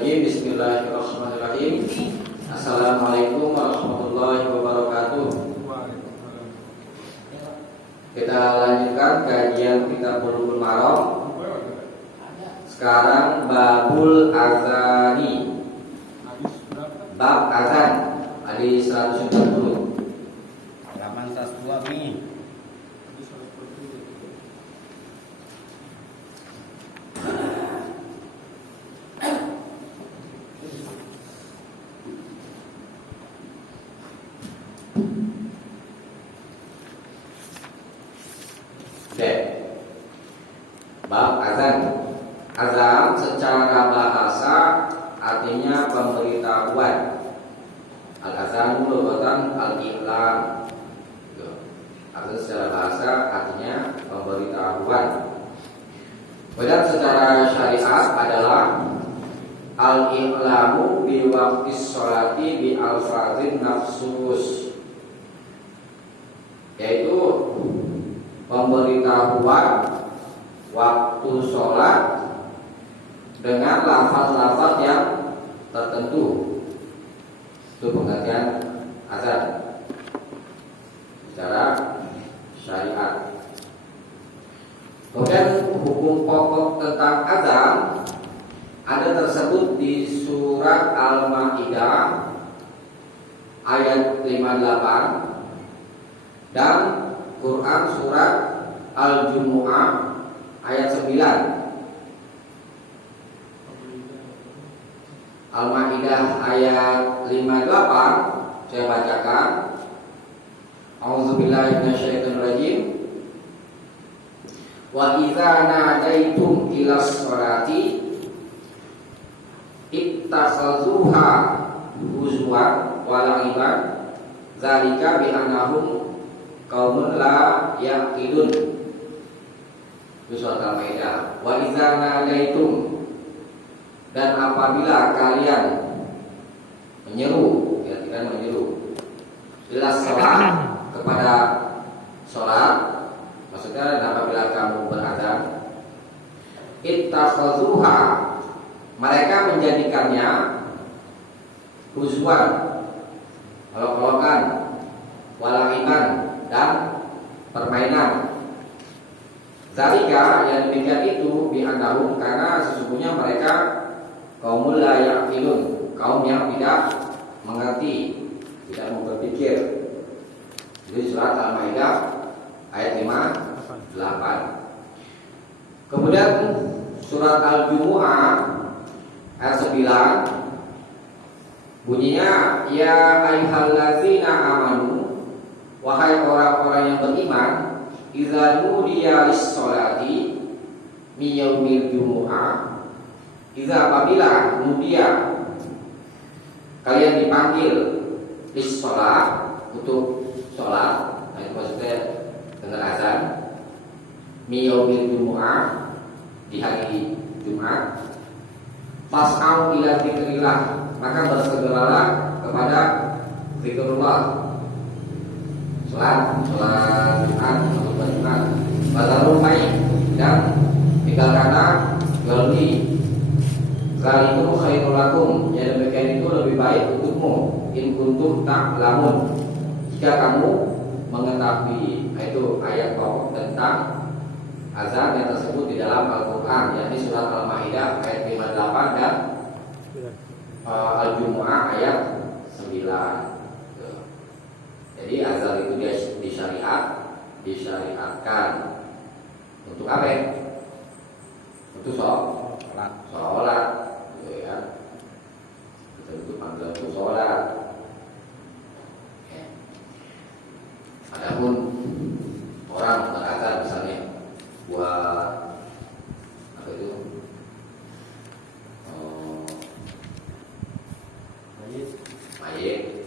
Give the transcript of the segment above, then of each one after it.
Rajim. Bismillahirrahmanirrahim. Assalamualaikum warahmatullahi wabarakatuh. Kita lanjutkan kajian kitab Bulughul Maram. Sekarang babul azani. Bab azan hadis 190. Halaman 102 nih. Bab azan. Azan secara bahasa artinya pemberitahuan. Al-azan lughatan al-i'lam. Azan secara bahasa artinya pemberitahuan. Dan secara syariat adalah al-i'lamu bi waqtis sholati bi alfazin nafsus, yaitu pemberitahuan waktu sholat dengan lafaz-lafaz yang tertentu. Itu pengertian azan secara syariat. Kemudian hukum pokok tentang azan ada tersebut di surat Al-Maidah ayat 58 dan Quran surat Al-Jumu'ah ayat 9. Al-Maidah ayat 58 saya bacakan. A'udzubillahi minasyaitonirrajim. Wa idza nadaitum ilas sholati ittakhazuha huzwan wa la'iban zalika bi annahum qaumun la yaqilun. Itu surat Al-Maidah. Wa idza nadaitum, dan apabila kalian menyeru, ya tidak menyeru, ila sholat, kepada sholat, maksudnya apabila kamu berazan, ittakhazuha, mereka menjadikannya huzwan, olok-olokan, wala'iban, dan permainan. Zalika, yang demikian itu bi'annahum, karena sesungguhnya mereka kaumul la ya'qilun, kaum yang tidak mengerti, tidak mau berpikir. Jadi surat Al-Maidah ayat 58. Kemudian surat Al-Jumu'ah ayat 9 bunyinya, ya ayyuhallazina amanu, wahai orang-orang yang beriman, idza nudiya lis-sholati min yaumil jumu'ah, idza apabila nudiya kalian dipanggil lis-sholat, untuk sholat, nah itu maksudnya dengar azan, min yaumil jumu'ah, di hari Jumat, fas'au ila dzikrillah, maka bersegeralah kepada zikrullah, sholat Jumat atau Jumat. Batalul mai, dan tinggalkanlah galmi. Zalikum khairul lakum, yang demikian itu lebih baik untukmu. In kuntum ta'lamun, jika kamu mengetahui. Itu ayat pokok tentang azan yang tersebut di dalam Al-Quran, yakni surat Al-Maidah ayat 58 dan Al-Jumu'ah ayat 9. Jadi azan itu disyariatkan untuk apa ya? Untuk sholat, gitu ya. Kita itu panggilan untuk sholat. Ya. Adapun orang berazan misalnya buat apa itu? Mayit.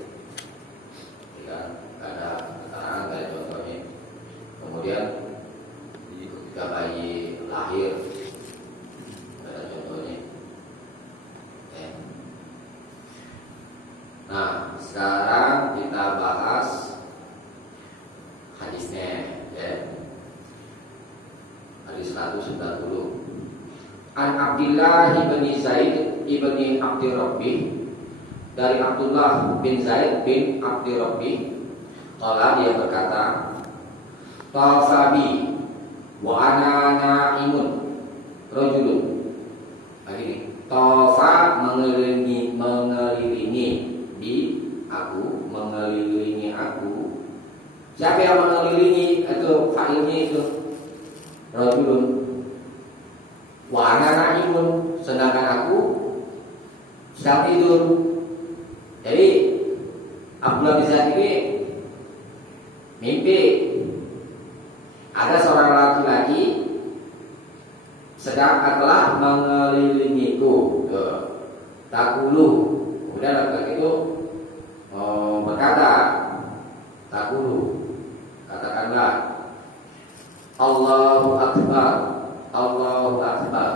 Ada keterangan dari contohnya. Kemudian ketika bayi lahir, ada contohnya. Nah, sekarang kita bahas hadisnya, ya. Hadis 190. An Abdillah bin Zaid ibni Abdi Rabbi, dari Abdullah bin Zaid bin Abdi Rabbi, qala dia berkata, tawafabi wa ana naimun rajulun. Lagi tawafa mengelilingi bi aku, mengelilingi aku. Siapa yang mengelilingi? Itu fa'ilnya itu rajulun. Wa ana naimun, sedangkan aku sedang tidur. Jadi Abdullah bin Zaid ini mimpi ada seorang laki-laki sedang telah mengelilingiku. Takulu, kemudian laki-laki itu berkata, takulu, katakanlah Allahu Akbar, Allahu Akbar,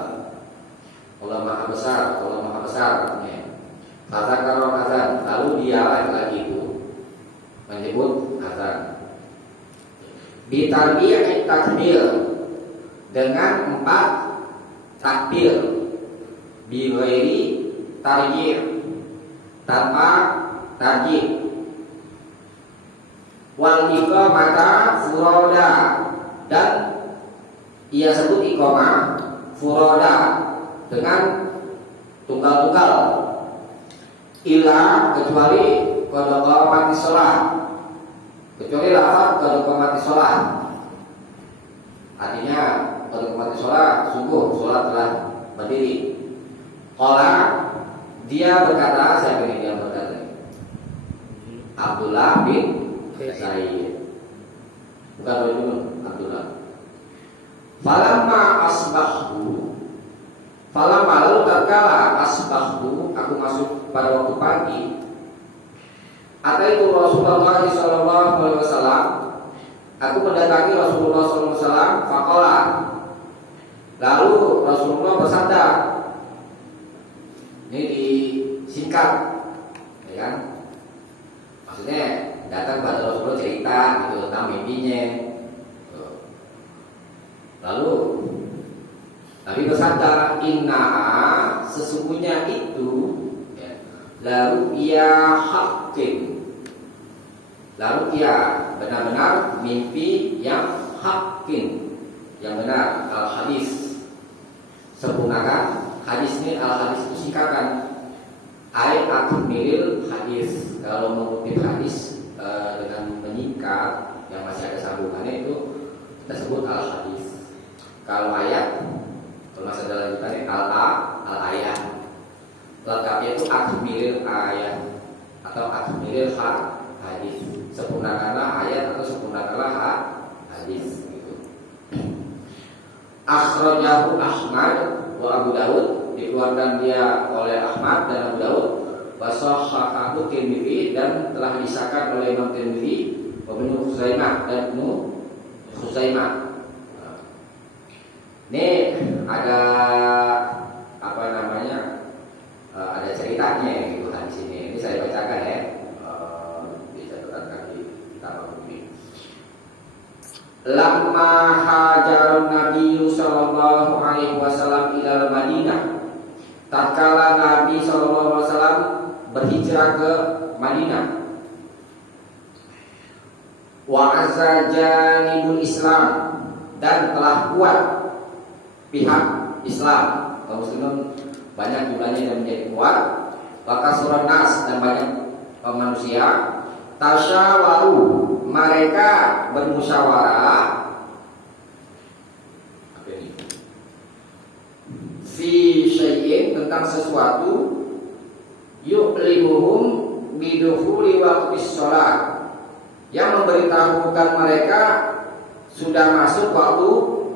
Allah Maha Besar, Allah Maha Besar. Kata kalau azan, lalu dia laki-laki itu menyebut azan. Bitarbi'at takbir, dengan 4 takbir, bi ghairi tarjih, tanpa tarjih. Wal iqamata furoda, dan ia sebut iqamah furoda dengan tunggal-tunggal. Ila, kecuali qad qamati shalah, kecuali lafaz qad qamati shalah. Artinya qad qamati shalah, sungguh salat telah berdiri. Qala, dia berkata, siapa ini dia berkata? Abdullah bin Zaid, bukan Rajulun, Abdullah. Falamma asbahtu, falamma lalu tatkala asbahtu, aku masuk pada waktu pagi, ataitu Rasulullah sallallahu alaihi wasallam, aku mendatangi Rasulullah sallallahu alaihi wasallam. Faqala, lalu Rasulullah bersabda, ini disingkat, ya kan? Maksudnya datang pada Rasulullah cerita gitu tentang mimpinya. Lalu Nabi bersabda, inna, sesungguhnya itu lalu ia hakim, lalu ia benar-benar mimpi yang hakim, yang benar. Al hadis, sempurnakan hadis. Ini al hadis itu singkatan ayat akmilil hadis. Kalau mengutip hadis dengan menyingkat yang masih ada sambungannya itu kita sebut al hadis. Kalau ayat, kalau masih ada lanjutannya al ayat. Lengkapnya itu akmilil ayat atau akmilil hadis. Sempurnakanlah ayat atau sempurnakanlah hadis gitu. Akhrajahu Ahmad wa Abu Daud, dikeluarkan dia oleh Ahmad dan Abu Daud. Wa sahhahahu Tirmidzi, dan telah disahkan oleh Imam Tirmidzi, Ibnu Khuzaimah dan Ibnu Khuzaimah. Ini ada apa namanya? Ada ceritanya gitu hadis ini. Ini saya bacakan ya. Di catatan kaki kitab ini. Lamma hajarun Nabi sallallahu alaihi wasallam ila Madinah. Tatkala Nabi sallallahu alaihi wasallam berhijrah ke Madinah. Wa azza janibul Islam, dan telah kuat pihak Islam, kaum muslimin banyak jumlahnya yang menjadi kuat. Wakasuran nas, dan banyak manusia. Tasyawaru, mereka bermusyawarah. Apa ini? Fi syai'in, tentang sesuatu. Yu'limuhum bidukhuli waqtis shalah, yang memberitahukan mereka sudah masuk waktu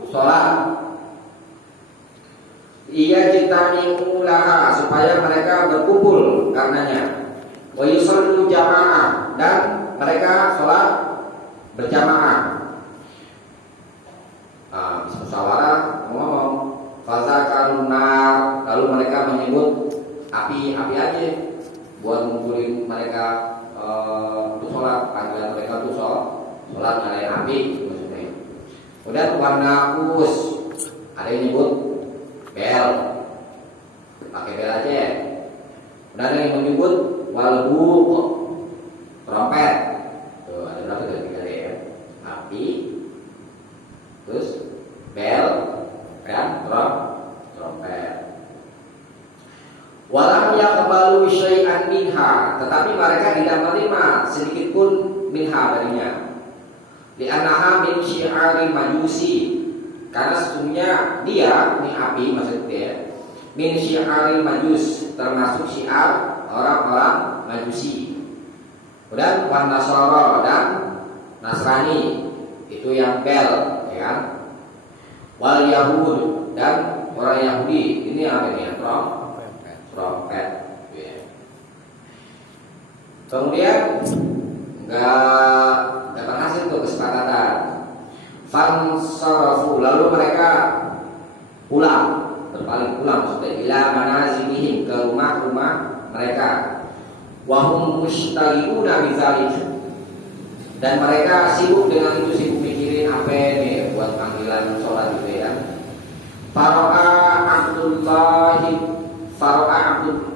sholat. Ia jitami'u laha, supaya mereka berkumpul karenanya. Wa yusallu jamaah, dan mereka sholat berjamaah. Musyawarah ngomong, fazakarun nar, lalu mereka menyebut api aja buat ngumpulin mereka untuk sholat. Panggilan mereka untuk sholat nyalain api maksudnya. Kemudian warna kus, ada yang nyebut bel. pakai bel aja. Kemudian yang menyebut walbu trompet. Tuh ada berapa tuh? 3 ya. Api, terus bel dan trompet. Walam yaqbalu syai'an minha, tetapi mereka tidak menerima sedikit pun minha darinya. Li'annaha min syi'ari majusi, karena sesungguhnya dia, ini api maksudnya, min syi'ari majus, termasuk syiar orang-orang majusi. Kemudian wan nasara dan Nasrani, itu yang bel, ya kan? Wal yahud dan orang Yahudi, ini apa ini? Trompet, ya. Kemudian nggak berhasil tuh kesepakatan. Fansarafu, lalu mereka pulang, berpaling pulang maksudnya ila manazilihim, ke rumah-rumah mereka. Wahum mustaghiluna bidzalik, dan mereka sibuk dengan itu, sibuk mikirin apa nih buat panggilan sholat gitu ya.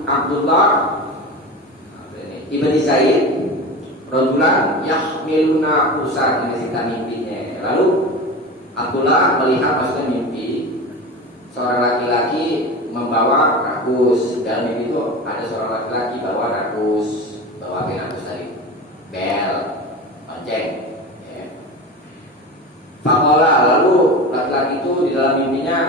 Abdullah ibn Zaid rajulan yahmiluna usan, ini cerita mimpinya. Lalu Abdullah melihat, maksudnya mimpi seorang laki-laki membawa rakus. Dalam mimpi itu ada seorang laki-laki bawa rakus, bawa rakus tadi, bel, lonceng, ya. Faqala, lalu laki-laki itu di dalam mimpinya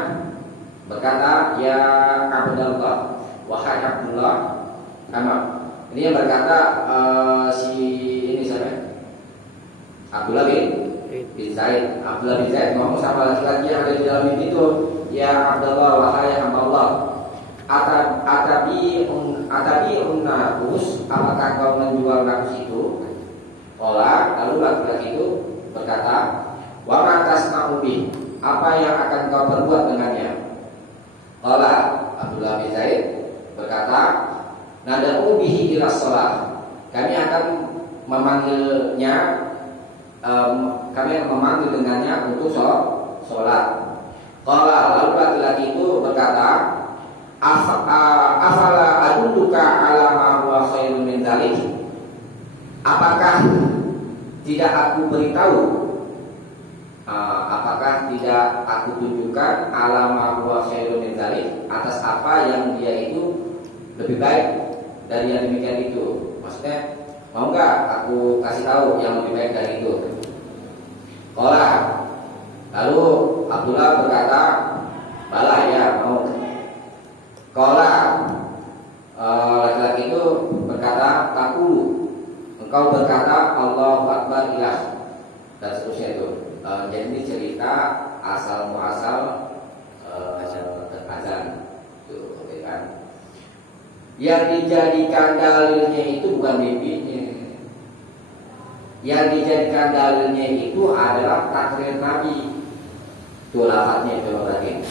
berkata, ya Abdullah, wahai Abdullah, ini yang berkata si ini siapa? Abdullah bin Zaid. Abdullah bin Zaid ngomong sama laki-laki yang ada di dalam mimpi itu, ya Abdullah, wahai hamba Allah, atabi unnakus, apakah kau menjual rakus itu? Lalu laki-laki itu berkata, wa ma tasna'u bih, apa yang akan kau perbuat dengannya? Abdullah bin Zaid berkata, nada'u bihi ila shalah, kami akan memanggilnya, kami akan memanggil dengannya untuk sholat. Lalu laki-laki itu berkata, afala adulluka ala ma huwa khairun min dzalik, apakah tidak aku beritahu, apakah tidak aku tunjukkan alama huwa khairun min dzalik, atas apa yang dia itu lebih baik dari yang demikian itu. Maksudnya, mau nggak aku kasih tahu yang lebih baik dari itu? Lalu Abdullah berkata, bala, ya mau. Laki-laki itu berkata, takulu, engkau berkata Allahu Akbar ilah, dan seterusnya itu. Jadi ini cerita asal muasal azan itu, oke kan? Yang dijadikan dalilnya itu bukan mimpinya. Yang dijadikan dalilnya itu adalah takrir Nabi. Itu lafadznya, coba perhatiin.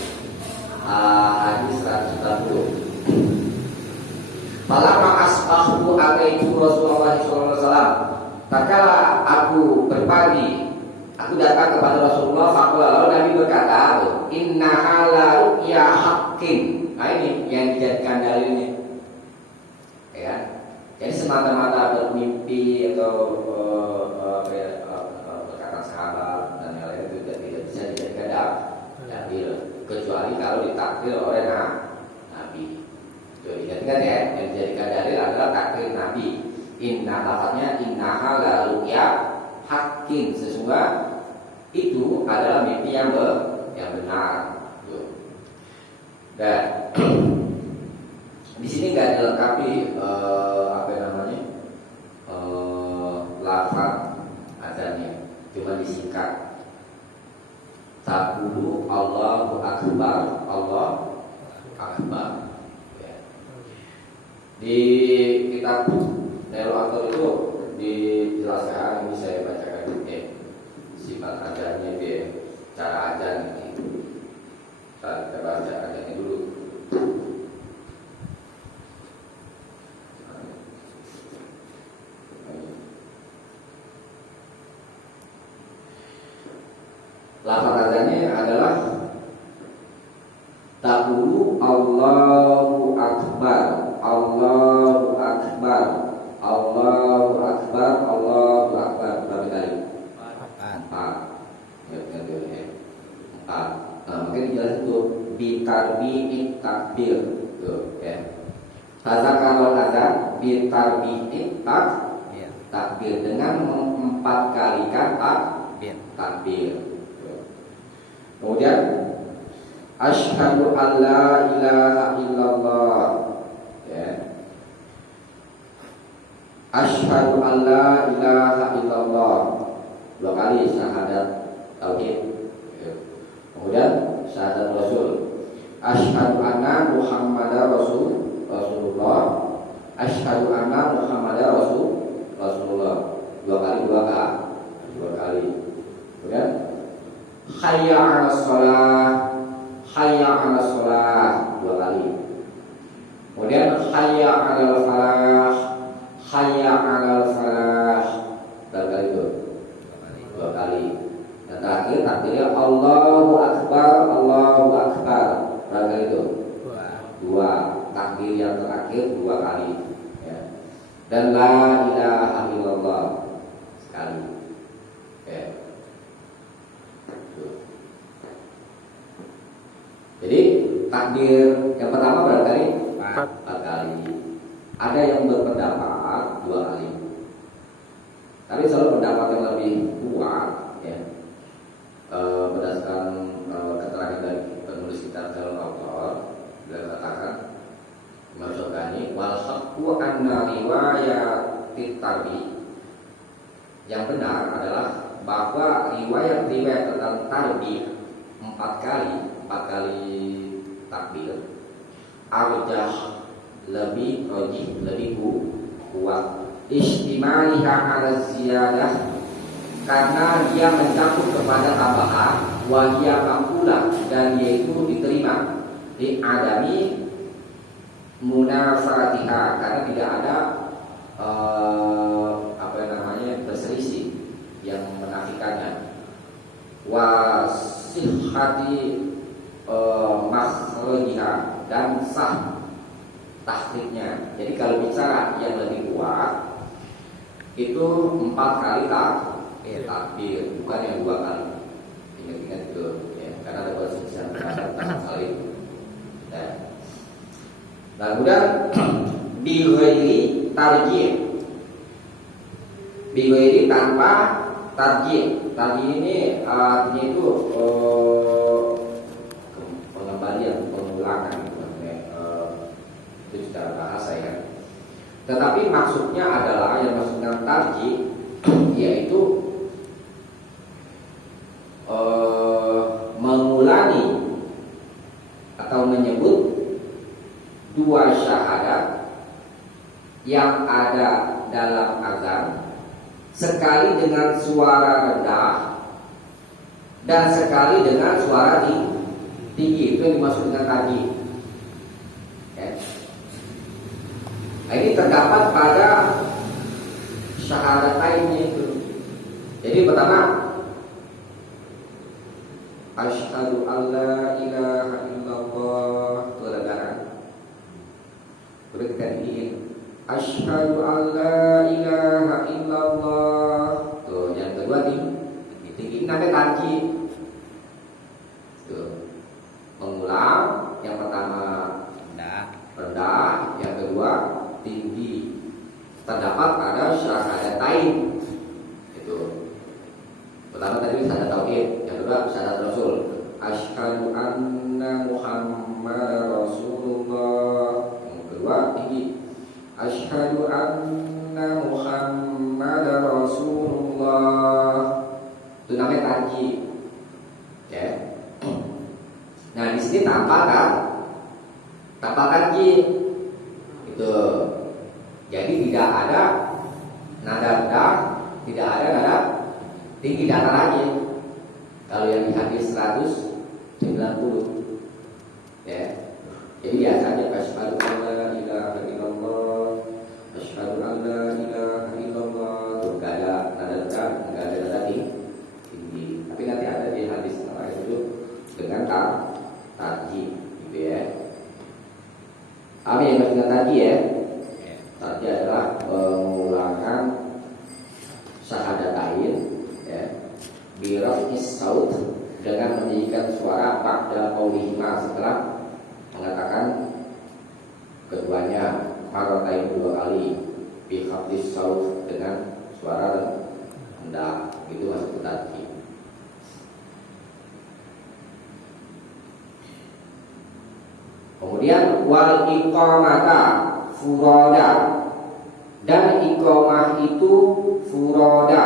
Hadis 140. Falamma asbahu ataitu Rasulullah sallallahu alaihi wasallam. Tatkala aku berpagi, aku datang kepada Rasulullah, faqala, lalu Nabi berkata, innaha la ru'ya haqqin. Nah, ini yang dijadikan dalilnya. Ya. Jadi semata-mata bermimpi atau perkataan sahabat dan yang lain itu tidak bisa dijadikan dalil, kecuali kalau ditakdir oleh Nabi. Jadi ingat ya, yang dijadikan dalil adalah takdir Nabi. Lafadznya innaha la ru'ya haqqin, sesungguhnya itu adalah mimpi yang benar. Dan di sini nggak dilengkapi lafaz azannya, cuma disingkat. Taqulu Allahu Akbar, Allahu Akbar. Ya. Di kitab Nailatul itu dijelaskan, ini saya bacakan ya, sifat azannya dia, cara azan ini. Kita baca azannya dulu. Lafaz azannya adalah taqulu Allahu Akbar Allahu Akbar, Allahu Akbar, Allahu Akbar. Berapa kali? 4. Ya, empat. Nah, mungkin dijelasin tuh bitarbi'it takbir tuh ya. Kalau azan bitarbi'it takbir dengan memempatkan takbir. Kemudian asyhadu an la ilaha illallah ya. Asyhadu an la ilaha illallah 2 kali syahadat tauhid. Kemudian syahadat Rasul. Asyhadu anna Muhammadar Rasulullah. Asyhadu anna Muhammadar Rasulullah 2 kali. Kemudian hayya 'alas shalah. Hayya 'alas shalah 2 kali. Kemudian hayya 'alal falah. Hayya 'alal falah. Berapa kali itu? 2 kali. Dan terakhir takbirnya Allahu Akbar, Allahu Akbar. Berapa kali itu? 2. Takbir yang terakhir 2 kali ya. Dan la ilaha illallah sekali ya. Jadi takbir yang pertama berapa kali? 4 kali. Ada yang berpendapat 2 kali. Tapi selalu pendapat yang lebih kuat ya. Berdasarkan keterangan dari penulis kitab Jalal Autor, beliau katakan Imam Syafi'i wal haqqu anna riwayat tarbi, yang benar adalah bahwa riwayat tentang tarbi 4 kali takbir arjah lebih rajih, lebih kuat istimaliha ala ziyadah, karena dia mencakup kepada tambahan wahia makulah, dan yaitu diterima di adami munafatiha, karena tidak ada berselisih yang menafikannya, wasihhati makhrajiha, dan sah tahqiqnya. Jadi kalau bicara yang lebih kuat itu 4 kali takbir, bukan yang 2 kali. Ingat-ingat itu ya, karena ada perselisihan tentang hal itu. Nah, kemudian bighairi tarjih. Bighairi tanpa tarjih. Tarjih ini artinya itu pengembalian, pengulangan itu secara bahasa ya. Tetapi maksudnya adalah yang maksudnya tarjih yaitu mengulangi atau menyebut 2 syahadat yang ada dalam azan, sekali dengan suara rendah dan sekali dengan suara tinggi. Itu yang dimaksud dengan tarjih ya. Nah, ini terdapat pada syahadatain itu. Jadi pertama asyhadu alla ilaha illallah, itu ada darah. Kemudian kita ingin asyhadu alla ilaha illallah. Tuh, yang kedua tinggi namanya tarjih. Tuh. Mengulang, yang pertama rendah, yang kedua tinggi. Terdapat pada syahadatain. Itu. Pertama tadi syahadat tauhid, yang kedua syahadat Rasul. Asyhadu anna Muhammadar Rasulullah. Yang kedua tinggi. Asyhadu anna Muhammadar Rasulullah. Itu namanya tarjih. Ya. Nah, di sini tanpa tarjih. Itu. Jadi tidak ada nada rendah, tidak ada nada tinggi, datar aja. Kalau yang di hadis 190 ya. Jadi biasa aja asyhadu an la ilaha illallah, asyhadu an la ilaha illallah. Enggak ada nada rendah, enggak ada nada tinggi. Tapi nanti ada di hadis lain itu dengan tarjih gitu ya. Apa yang maksudnya tarjih ya? berarti adalah pengulangan syahadatain ya, birafis saut dengan meninggikan suara ba'da qaulihima setelah mengatakan keduanya marratain 2 kali, bi khafdis saut dengan suara rendah, itu masuk tarkib. Kemudian wal iqamata furoda, dan iqamah itu furoda,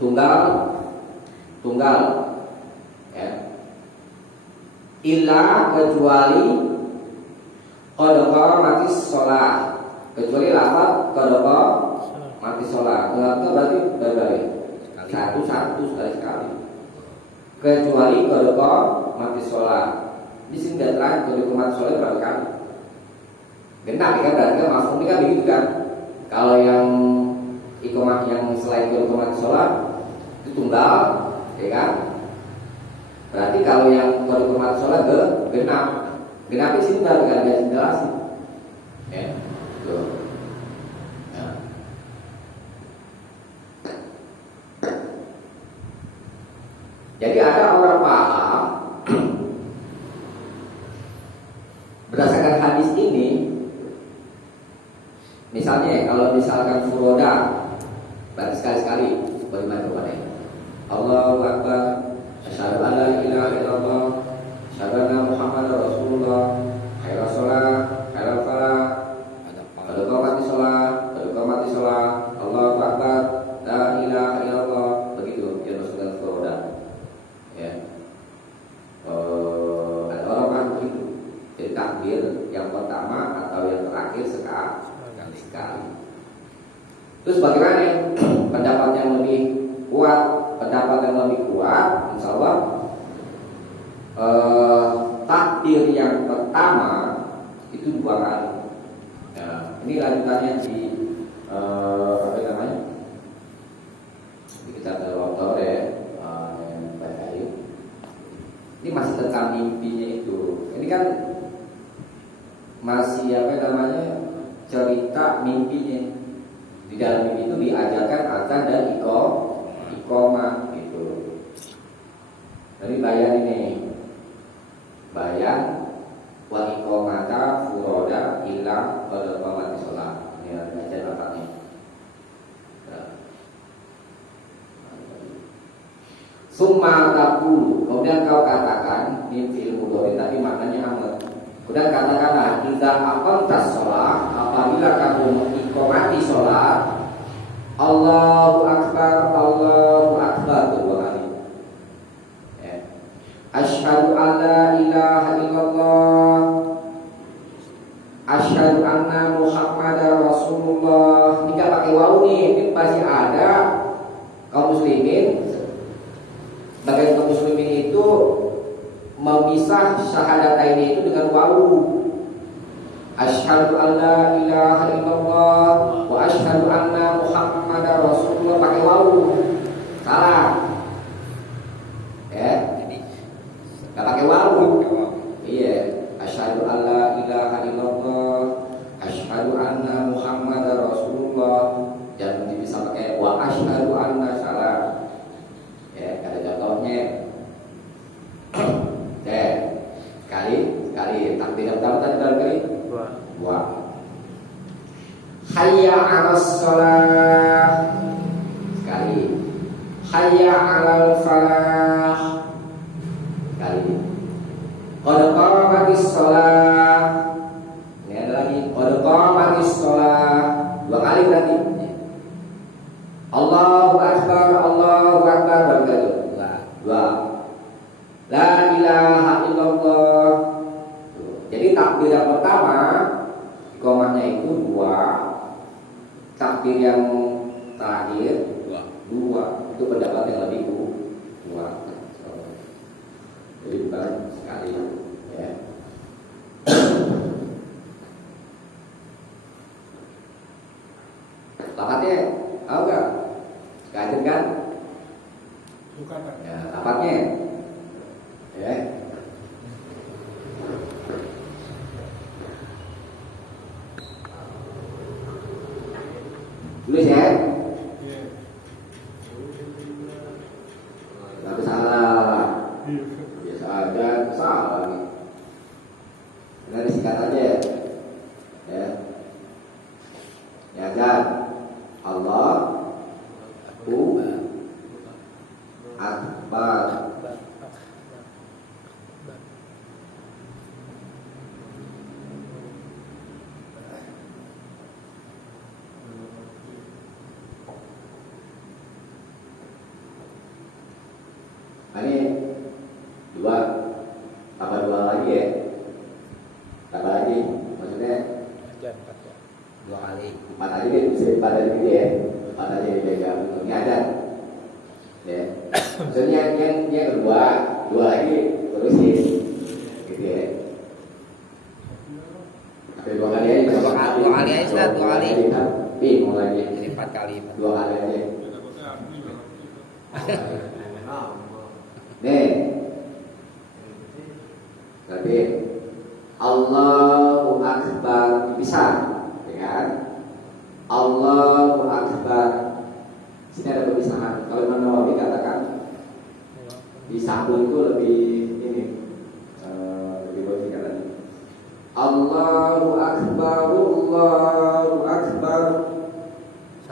tunggal ya. Illa kecuali qad qamatis shalah, kecuali lafaz qad mati sholat. Itu berarti berkali satu sekali. Kecuali qad mati sholat. Di sini datang qad mati sholat berapa kali? Genap kan, berarti masuk ini kan begitu kan. Kalau yang iqamah yang selain qad mati sholat itu tunggal, ya kan? Berarti kalau yang qad mati sholat genap. Genap di sini berarti kan ada jelas. Ya. Tuh. Jadi ada orang paham berdasarkan hadis ini, misalnya kalau misalkan furoda berarti sekali-sekali bagaimana kepadanya? Allahu Akbar, asyhadu an la ilaha illallah, asyhadu anna Muhammadar Rasulullah, hayya shalah, hayya falah, qad qamatis shalah, Allahu Akbar, la ilaha illallah, begitu yang maksudkan furoda. Ya. Ada orang begitu. Jadi takbir yang pertama atau yang terakhir sekali. Terus bagaimana? Pendapat yang lebih kuat, insya Allah takbir yang pertama itu 2 kali. Ya, ini lanjutannya di apa namanya? Di kitab Al-Wadah ya. Ini masih tentang mimpinya itu. Ini kan masih apa namanya, cerita mimpinya. Di dalam mimpi itu diajarkan azan dan iqamah gitu. Jadi bayan ini, bayan wa iqamata furoda illa qad qamatis shalah. Ini ada lafaznya. Summa taqulu, kemudian kau katakan, ini fi'il mudhari tapi maknanya amal. Kemudian katakanlah, idza aqamtas shalah, apabila kamu iqamati shalat, Allahu akbar, 2 kali. Ya. Asyhadu an la ilaha illallah, asyhadu anna Muhammadar Rasulullah. Ini enggak pakai wawu nih, ini masih ada kaum muslimin. Bagian kaum muslimin itu memisah syahadatain itu dengan wawu. Asyhadu an la ilaha illallah wa asyhadu anna Muhammadar Rasulullah pakai wawu. Salah. Ya. Enggak pakai wawu. Iya. Asyhadu an la ilaha illallah, asyhadu anna Muhammadar Rasulullah. Jangan bisa pakai wa asyhadu anna, salah. Ya, ada contohnya. Sekali takbir yang pertama tadi berapa kali? 2. Hayya 'alas shalah, sekali. Hayya 'alal falah, sekali. Qad qamatis shalah, ini ada lagi. Qad qamatis shalah, 2 kali berarti. Allahu akbar, berapa kali? 2. La ilaha illallah. Jadi takbir yang pertama iqamahnya itu 2. Takbir yang terakhir 2. Itu pendapat yang lebih kuat. Jadi bukan sekali ya. Lafadznya tahu enggak? Kajian kan? Bukan, Pak. Ya, lafadznya ya. Tulis ya. Iya. Tapi salah. Biasa aja salah lagi. Nah, disingkat aja ya. Ya kan. Allahu Akbar. Nah, ini dua, tambah dua lagi ya. Tambah lagi, maksudnya dua kali. empat aja deh, bisa empat aja gitu ya. Empat aja dijaga untuk ini ada. Ya, maksudnya yang kedua, dua lagi terusin, gitu ya. Oke, dua kali aja. Dua kali aja, Ustaz, dua kali. Bingung lagi. Jadi 4 kali. Dua kali aja. Nih, berarti Allahu Akbar dipisah, ya kan? Allahu Akbar. Sini ada perpisahan. Kalau Imam Nawawi katakan disambung itu lebih ini, lebih bagus lagi. Allahu Akbar, Allahu Akbar.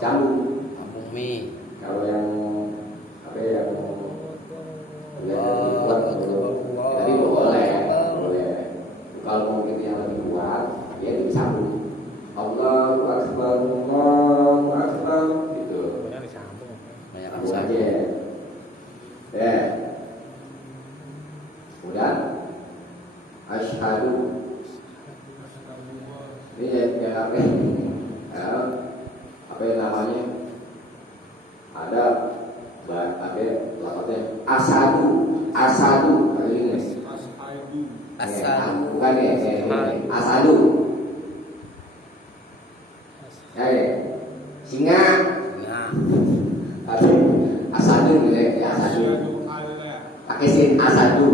Sambung. Sambung mi. Kalau yang apa ya, yang kuat tapi boleh. Kalau mau gitu yang lebih kuat, ya disambung. Allahu Akbar, Allahu Akbar, gitu. Banyak Sambung aja. Ya. Kemudian asyhadu. Ini yang apa? Apa yang namanya? Ada lafaznya asadu ini bukan ya asadu ya singa asadu gitu ya asadu pakai sin asadu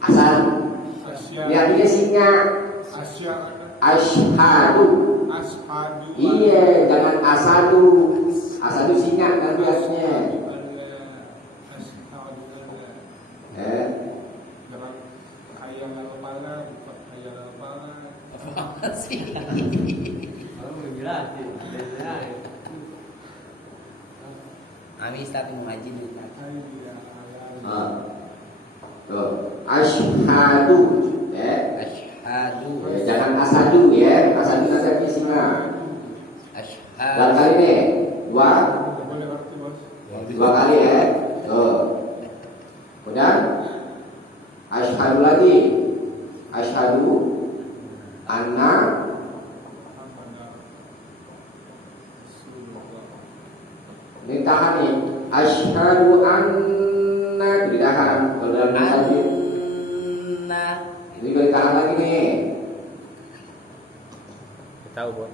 asal ini artinya singa ashadu iya jangan asadu singa kan biasanya Amin Ustaz mau ngaji dulu. Asyhadu ya. Asyhadu. Jangan asadu ya. Asadu nanti singa. Asyhadu. Dan kali ini dua kali ya. Tuh. Kemudian asyhadu lagi. Asyhadu anna ini tahan nih. Asyhadu anna ditahan. Kalau dalam hadis ini boleh tahan lagi nih. Tahu buat.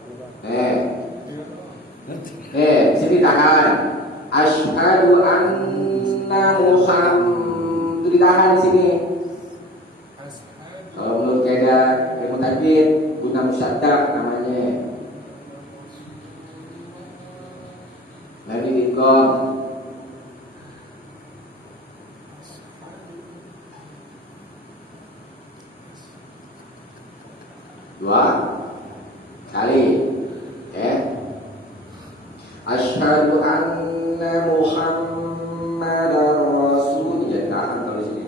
Sini tahan. Asyhadu anna Muhammad ditahan di sini. Kalau menurut kaidah ilmu tajwid guna musyaddah namanya. Lagi dikom. Dua kali ya. Asyhadu anna Muhammadar Rasul. Ya tahan kalau sini.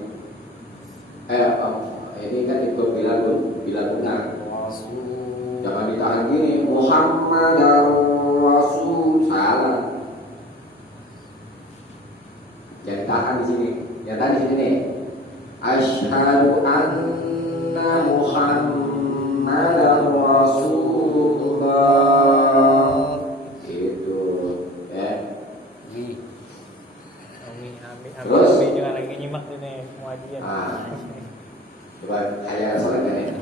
Ini kan itu bila benar. Jangan ditahan gini. Muhammadar Rasul salah. Jangan tahan di sini. Yang tadi di sini nih. Asyhadu anna Muhammadar Rasulullah. Gitu ya. Terus juga lagi nyimak ini pengajian. Coba hayya salat kan ya.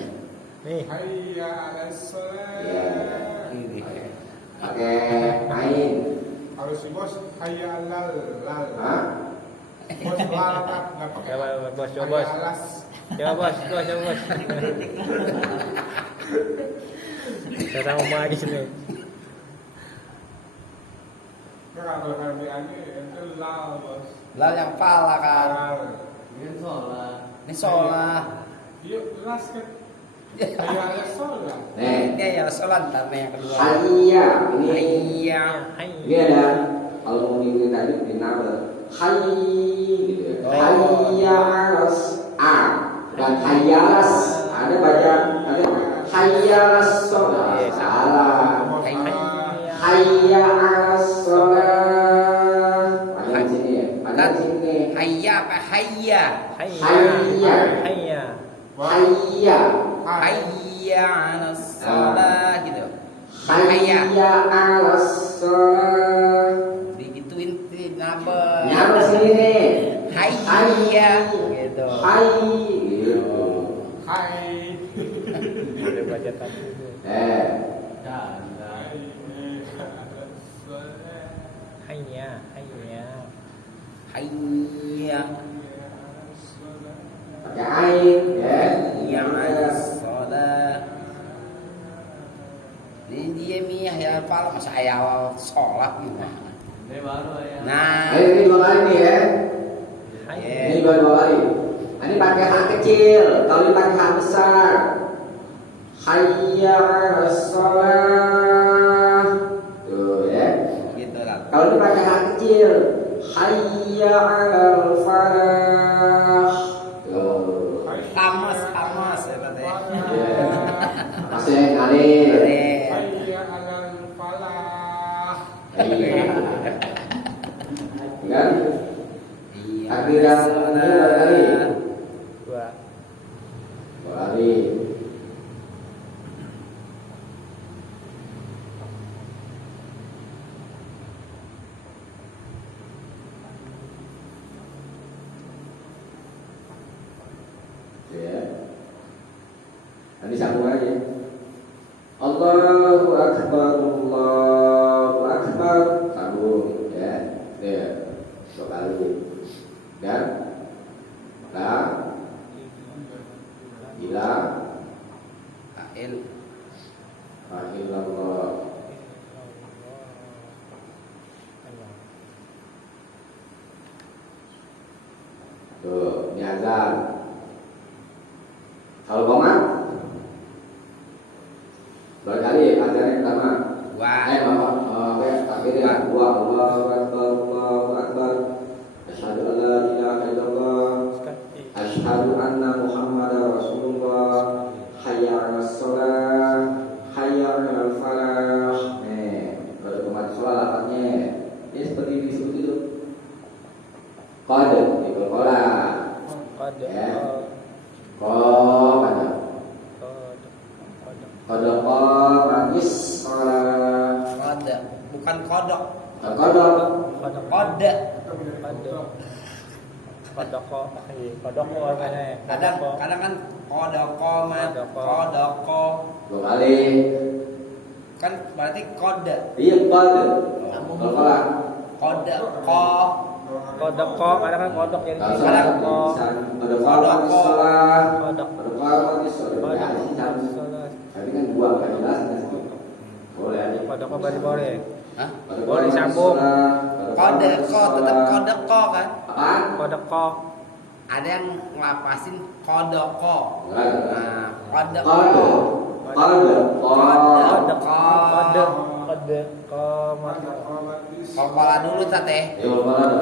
Nih. Hayya 'alas shalah. Ya. Pakai ain. Kalau si bos hayya 'alal lal. Hah? Bos lal enggak pakai. Coba bos, coba bos. Hayya 'alas. Coba bos, coba bos. Saya tahu mau di sini. Kalau harfiahnya itu lal bos. Lal yang pala kan. Lal. Ini sholat. Yuk las kan. Hayya ala sholat. Ini ya sholat ntar nih yang kedua. Hayya ini Iya. ini ada kalau mau ngikutin tadi di nama hayy gitu ya. Oh. Hayya alas a dan hayyalas ada banyak ada hayyalas sholat salah hayya alas sholat ada di sini ya ada di sini Hayya apa hayya? hayya Hayya. hayya Hayya 'alas shalah gitu. Hayya. hayya alas sholat Digituin nabah. nyampe sini nih Hayya gitu. Hai gitu. Hai. Boleh baca tadi itu. Hayya ala sholat. Hayya. Hayya. Hayya. Pakai air ya. Hayya 'alas shalah. Ini dia miyah ya pala masa ayat sholat gimana? Nah, Ayo ini dua kali nih ya. Hayya. Ini dua kali. Ini pakai hak kecil, kalau ini pakai hak besar. Hayya 'alas shalah. Tuh ya. gitu lah. Kalau ini pakai hak kecil, hayya 'alal falah. Tuh. Hamas ya katanya. Ya. Masih alif. Hayya alal falah. Iya. Kan? Iya. Takbiran ini berapa kali? Dua. Dua kali. Ya. Nanti sambung aja. Allahu Akbar, Allahu Akbar. Sambung ya. Ya. Dua kali. Dan la ila Kail. illallah. Tuh, ini azan. Kalau komat dua kali azan yang pertama. Wah. Takbiran dua Allahu Akbar, Allahu Akbar. Asyhadu an la ilaha illallah. Sekali. Asyhadu anna Muhammadar Rasulullah. Hayya 'alas shalah, hayya 'alal falah. Kalau komat sholat lafadznya ya seperti disebut itu. Qad itu qala. Qad. Ya. Qad. Qad Qad. qad qamis shalah. Kode. Bukan kodok. Qad Kode. Qad. Kodoko. Kodoko namanya. Kadang kan kodoko mat. Kodoko. dua kali. Kan berarti kode. Iya qad. Kalau qala Kodoko. Kodoko. Kadang kan kodok jadi kalau kadang salah kodok. qad qamis shalah. Kodok. Qad qamis shalah. Kodok. Ya, sih sama. Tadi kan dua kan jelas nggak sih? Boleh aja. Kodoko berarti boleh. Hah? Qad Boleh qamis disambung. shalah, qad Kode qamis ko tetap shalah. kodoko kan. Apaan? Kodoko. Ada yang ngelapasin kodoko. Enggak ada. Nah, kodoko. Qad. Qad. Kode. Kode. Komat. Kepala dulu tate. Ya qad.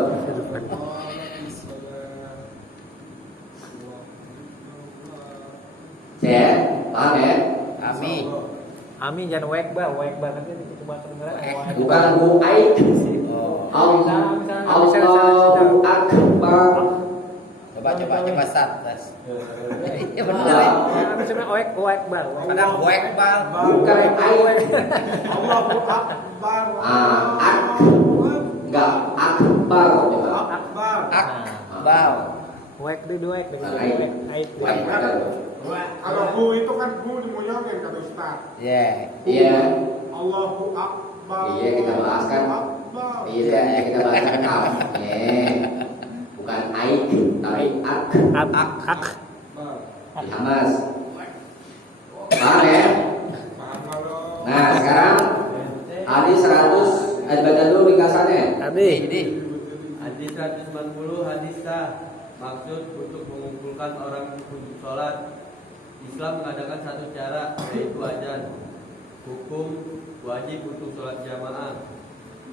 Cek, paham ya? Kami. Amin jangan wek bah kan itu bahasa kedengaran. Bukan bu'aid. Oh. Allahu Akbar. Coba sat. Tes. Ya benar ya. Kami sebenarnya wek bah. Kadang wek bal. Bukan aid. Allahu Akbar. Ak. Enggak akbar. Akbar. Ak bal. Wek dulu wek dengan Aid. aid. Kalau hu itu kan hu dimunyokin kata Ustaz. Ya. Iya. Allahu Akbar. Iya, kita bahas kan. Allahu Akbar. Iya, kita bahas kaf. Bukan aid, tapi ak. Ak. Di Hamas. Paham ya? Paham kalau Nah, sekarang hadis 100 baca dulu ringkasannya. Adi. Hadis 140 hadis sah. Maksud untuk mengumpulkan orang untuk sholat. Islam mengadakan satu cara, yaitu azan. Hukum wajib untuk sholat jamaah.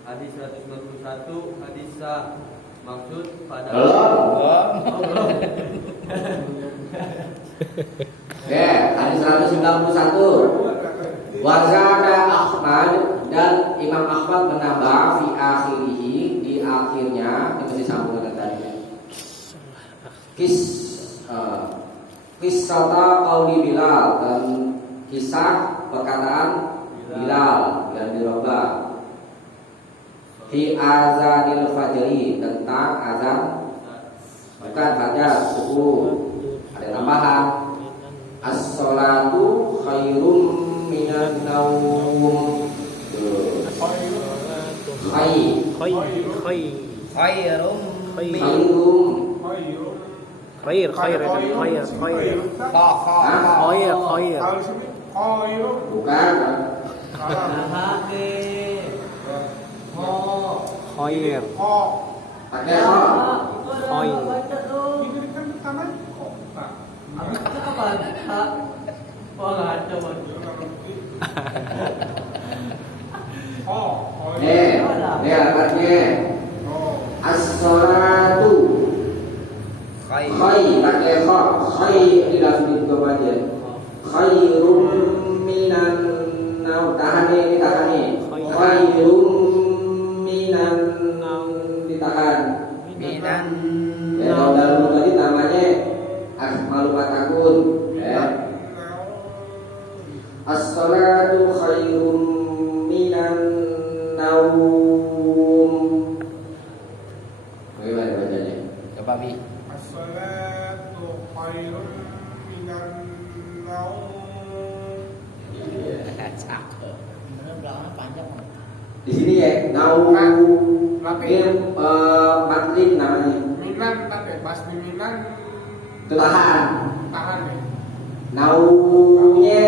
Hadis 191 hadis sah. Maksud pada Belum. Oke, hadis 191. Wazada Ahmad dan Imam Ahmad menambah fi akhirihi di akhirnya ini masih sambung dengan tadi. Kisah qauli Bilal dan kisah perkataan Bilal yang dirubah fi azanil fajri tentang azan bukan fajar subuh. Ada tambahan as-salatu khairum minan naum. Khairum Khair. Kalau di sini khairun. Bukan. Khair. Kok. Pakai kok. Khair. Ini kan tangan kok. Nih alatnya. As-salatu khair pakai kok. Khair ini langsung dibuka aja. Khairum minan naum. Tahan nih. Khairum minan naum, ditahan. minan Ya kalau dalam tadi namanya asmaul fatakun. Ya. As-salatu khairum minan naum. Bagaimana bacanya? coba bi As-salatu khairun minan naum. cakep bener belakangnya panjang Di sini ya naum Laki. ini matlin namanya. Minan tapi pas di Minan Itu tahan. tahan nih. Naumnya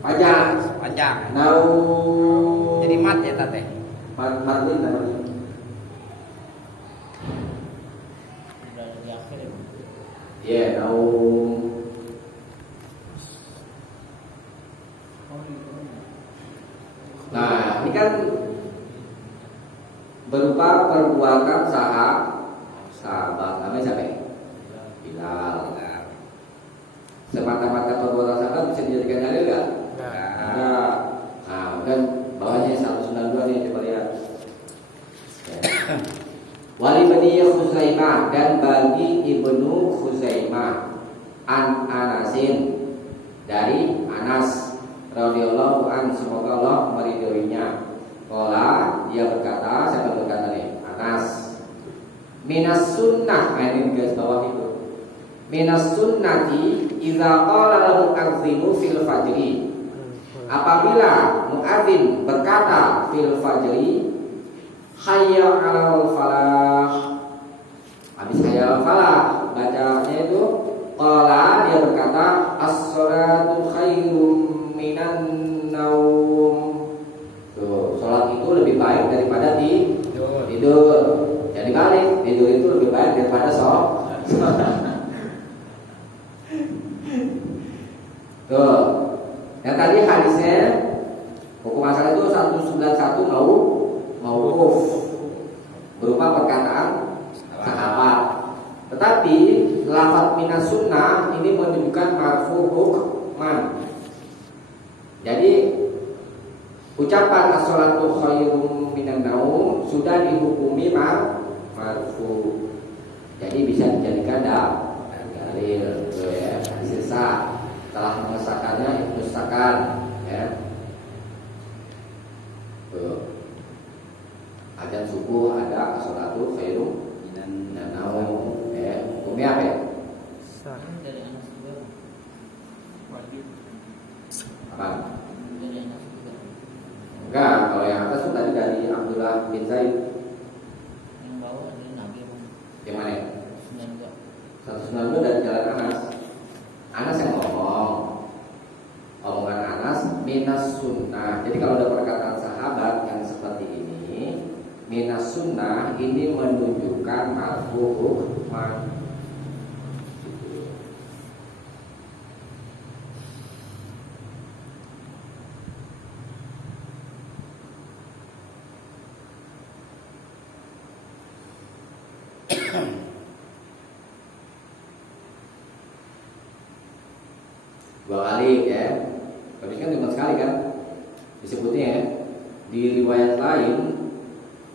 panjang. Naum jadi mat ya tate matlin namanya. Ya naum. Nah, ini kan berupa perbuatan sahabat namanya siapa? Bilal. Semata-mata perbuatan sahabat bisa dijadikan dalil nggak? Ada. Nah, kan bawahnya 192 nih coba lihat. Wali bani Khuzaimah dan bagi ibnu Khuzaimah an Anasin dari Anas radhiyallahu an, semoga Allah meridhoinya. Qala, dia berkata, siapa berkata nih? Anas. Minas sunnah, ini garis bawah itu. Minas sunnati idza qala al-mu'adzinu fil fajri. Apabila muadzin berkata fil fajri, hayya 'alal falah. Habis hayya 'alal falah, bacanya itu qala, dia berkata as-salatu khairum minan naum. Tuh, salat itu lebih baik daripada tidur. Jadi balik, tidur itu lebih baik daripada salat. Tuh. Yang tadi hadisnya hukum asal itu 191 mauquf berupa perkataan sahabat. Tetapi lafaz minas sunnah ini menunjukkan marfu hukman. Jadi ucapan as-salatu khairum minan naum sudah dihukumi marfu. Jadi bisa dijadikan dalil, ya. Sisa telah mengesahkannya Ibnu Sakan, ya. Azan subuh ada as-salatu khairum minan naum, ya. Hukumnya apa ya? dari anak juga Wajib. Apa? dari anak juga Enggak, kalau yang atas itu tadi dari Abdullah bin Zaid. yang bawah dari Nabi Yang mana ya? 92 192 dari jalan Anas. Anas yang ngomong. Omongan Anas minas sunnah. Jadi kalau ada perkataan sahabat yang seperti ini, sunnah ini menunjukkan marfu hukman. Dua kali ya, tapi kan cuma sekali kan disebutnya ya. Di riwayat lain,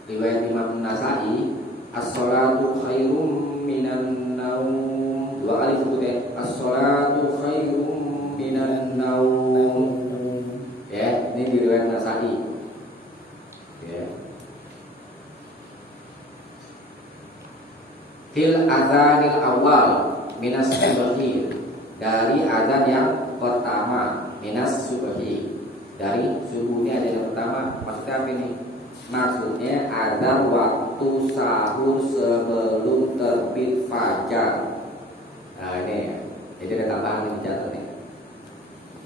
riwayat Imam Nasai, as-salatu khairum minan naum. Dua kali disebutnya, as-salatu khairum minan naum. Ya, ini di riwayat Nasai. Ya. Fil azanil awal minas subhi, dari azan yang pertama, minas subhi, dari subuhnya azan yang pertama. Maksudnya apa ini? Maksudnya azan waktu sahur sebelum terbit fajar. Nah ini ya, jadi ada tambahan yang dicatat nih.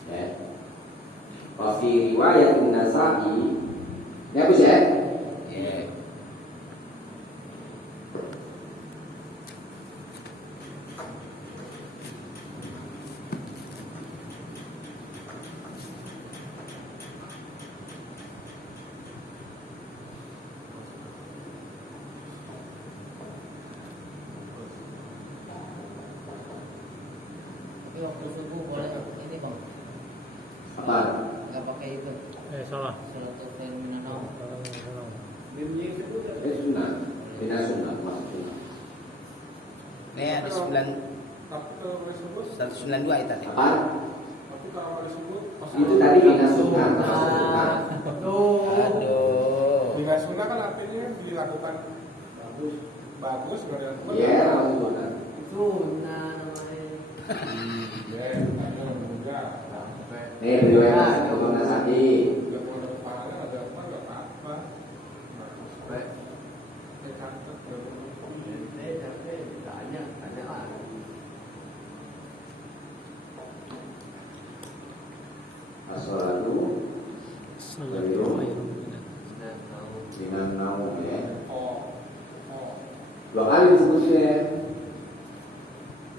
Ya. Fi riwayat Nasai, ini habis ya? Ya. Tapi waktu subuh boleh ini bang, Apa? nggak pakai itu. Salah. Salatul khair minan naum. Ini sunnah, ini sunnah, masuk sunnah. Ini ada 192 itu tadi. Apa? Tapi kalau ada sebut Itu tadi minas sunnah, masuk sunnah. Aduh. Bila sunnah kan artinya dilakukan bagus nggak dilakukan. Iya, masuk sunnah. Sunnah namanya. Ya, ada enggak. Nih riwayat Imam Nasai. Dia mau ada pahala ada apa nggak apa-apa. As-salatu khairum minan naum ya. Dua kali disebutnya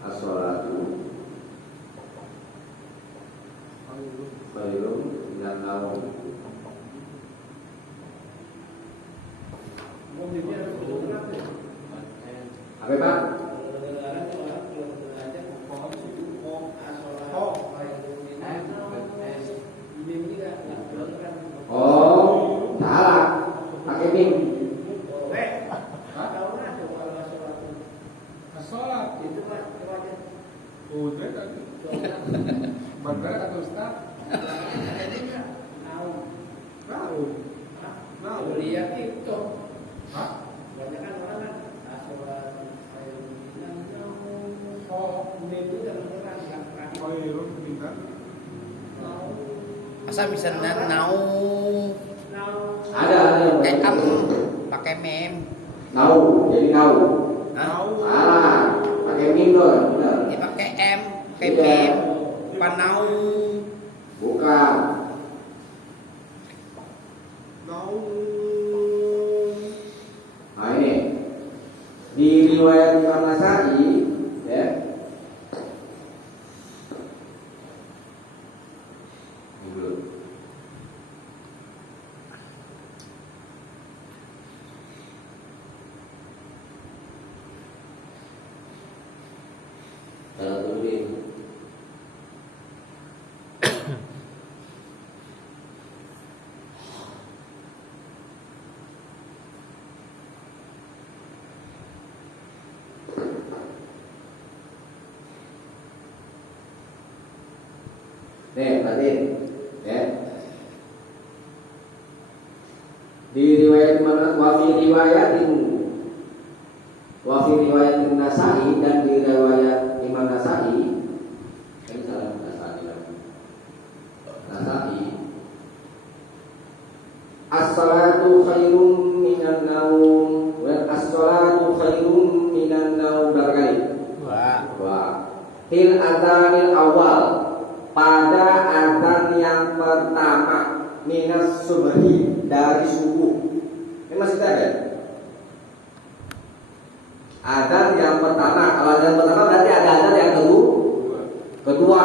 as-salatu khairum minan naum. Apa Pak? Oh, salah. Pakai mim. Sholat itu udah tadi. Benar kata Ustaz. Tahu. Tahu. Lihat itu. Hah? Banyak kan orang kan sholat khair minan naum. Oh, Ini itu yang beneran yang terakhir. khairun minan. Masa misalnya naum. Ada yang Am pakai mem. nau, jadi nau. Hah? Salah. Pakai mim dong, benar. Ya pakai M, pakai mem. Panau. Bukan. Nah ini di riwayat Imam Nasai ya. Ini dulu. Kalau dulu ini. Nih, perhatiin ya. Di riwayat mana? Wa fi riwayat Nasai dan di riwayat Imam Nasai. Ini salah Nasai lagi. Nasai. As-salatu khairum minan naum. As-salatu khairum minan naum berkali. Wah. Fil adzanil awal, pada azan yang pertama, minas subhi, dari subuh. Ini masih ada? Adzan yang pertama, kalau adzan pertama berarti ada adzan yang kedua. Kedua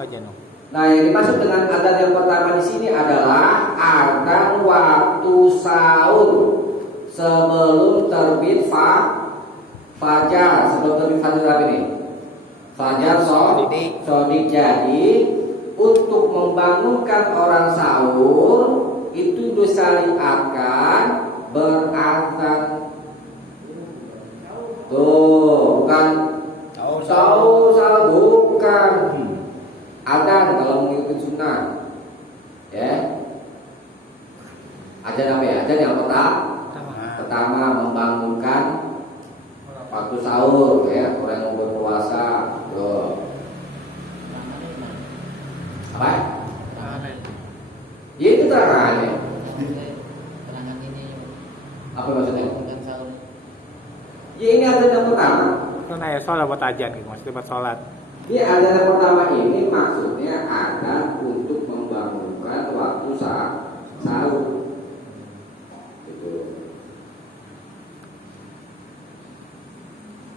aja no. Nah, yang dimaksud dengan adzan yang pertama di sini adalah adzan waktu sahur sebelum terbit fajar. Sebelum terbit fajar apa ini? Fajar sodik. Jadi untuk membangunkan orang sahur itu disyariatkan beradzan. Tuh, bukan sahur bukan. Adzan kalau mengikuti sunnah, ya. Adzan apa ya? Adzan yang pertama membangunkan waktu sahur, ya. Orang yang berpuasa, tuh. Apa? Ya itu terangannya. Terangan ini. Apa maksudnya? Bukan sahur. Ya ini adzan yang pertama. Itu nanya sholat buat ajan gitu, maksudnya buat sholat. Ini adzan yang pertama ini maksudnya adzan untuk membangunkan waktu sahur. Gitu.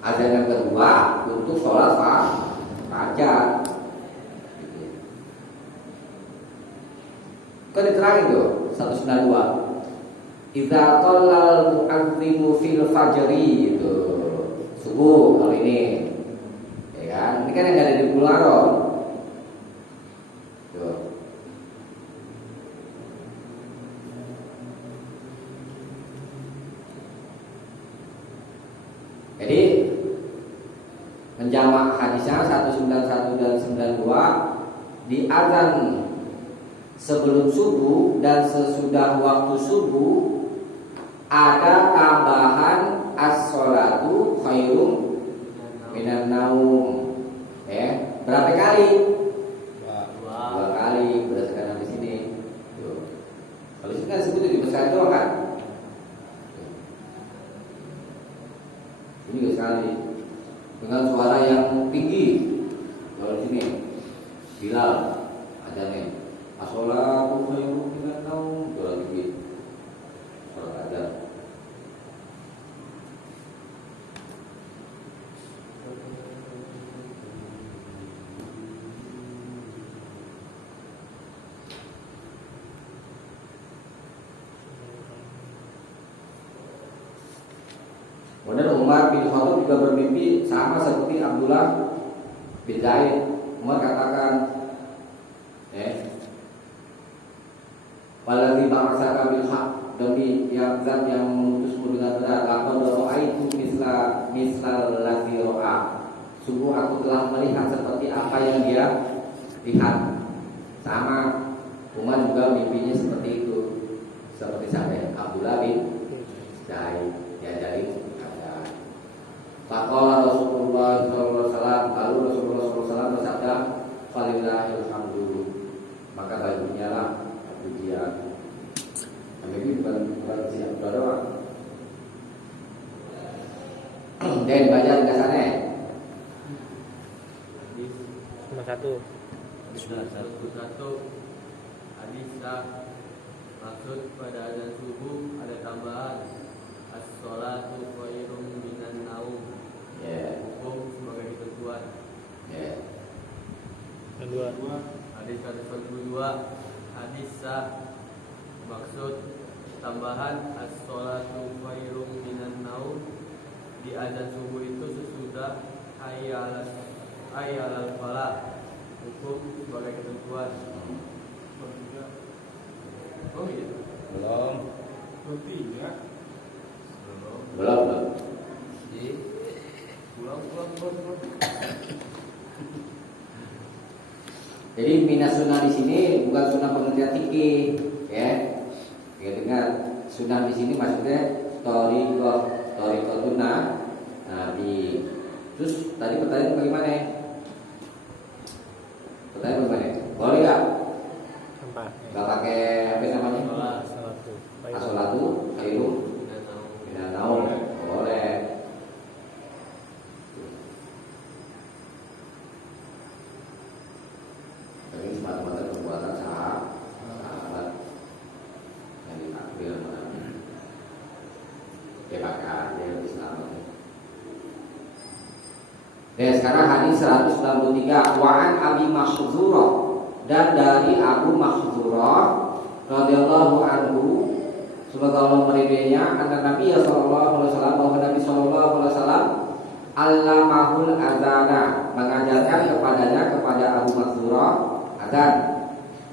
Adzan yang kedua untuk sholat fajar. Gitu. Kan diterangin tuh 192. Idza qallal mu'adzimu fil fajri itu subuh kalau ini. Ya kan? Ini kan yang ada di Bularo. Tuh. Jadi menjamak hadisnya 191 dan 92 di azan sebelum subuh dan sesudah waktu subuh ada tambahan as-sholatu khairum minan naum. Ya, berapa kali? Dua kali berdasarkan hadis ini. Tuh. Kalau ini kan sebutnya di besar doang kan? Ini juga sekali dengan suara yang tinggi. Kalau di sini Bilal adanya as-sholatu khairum minan naum, suara tinggi. Suara adzan. Kemudian Umar bin Khattab juga bermimpi sama seperti Abdullah bin Zaid. Umar katakan, waladzi ba'atsaka bil haq, demi yang zat yang mengutusmu dengan benar, laqad ra'aitu misal ladzi ra'a. Sungguh aku telah melihat seperti apa yang dia lihat. Sama Umar juga mimpinya seperti itu. Seperti sampai Abdullah bin Zaid diajarin. Faqala Rasulullah sallallahu alaihi wasallam, lalu Rasulullah sallallahu alaihi wasallam bersabda, "Falillahil hamdu." Maka baginya lah pujian. Ini bukan siap doang. Dan baca di sana. Nomor 1. Sudah 1 hadis maksud pada azan subuh ada tambahan as-sholatu khairum minan naum. Ya. Hukum sebagai ketentuan. Ya. Kedua. Hadis 142 hadis maksud tambahan as-sholatu khairum minan naum di azan subuh itu sesudah hayya alal falah. Hukum sebagai ketentuan. Oh iya. Belum. Bertiga. Belum. Pulang. Jadi minas sunnah di sini bukan sunnah pengertian fikih, ya. Ya dengar, sunnah di sini maksudnya thariqatun nabi. Terus tadi pertanyaan bagaimana? Pertanyaan bagaimana? Boleh nggak? Nggak pakai apa namanya? As-sholatu khairum minan naum. Boleh. Ini semata-mata perbuatan sahabat yang ditakdir. Dia pakai dia lebih selamat. Dan sekarang hadis 193 wa'an Abi Mahdzurah, dan dari Abu Mahdzurah radhiyallahu anhu, semoga Allah meridainya, anna Nabi sallallahu alaihi wasallam, bahwa Nabi sallallahu alaihi wasallam allamahul azana, mengajarkan kepadanya, kepada Abu Mahdzurah, azan.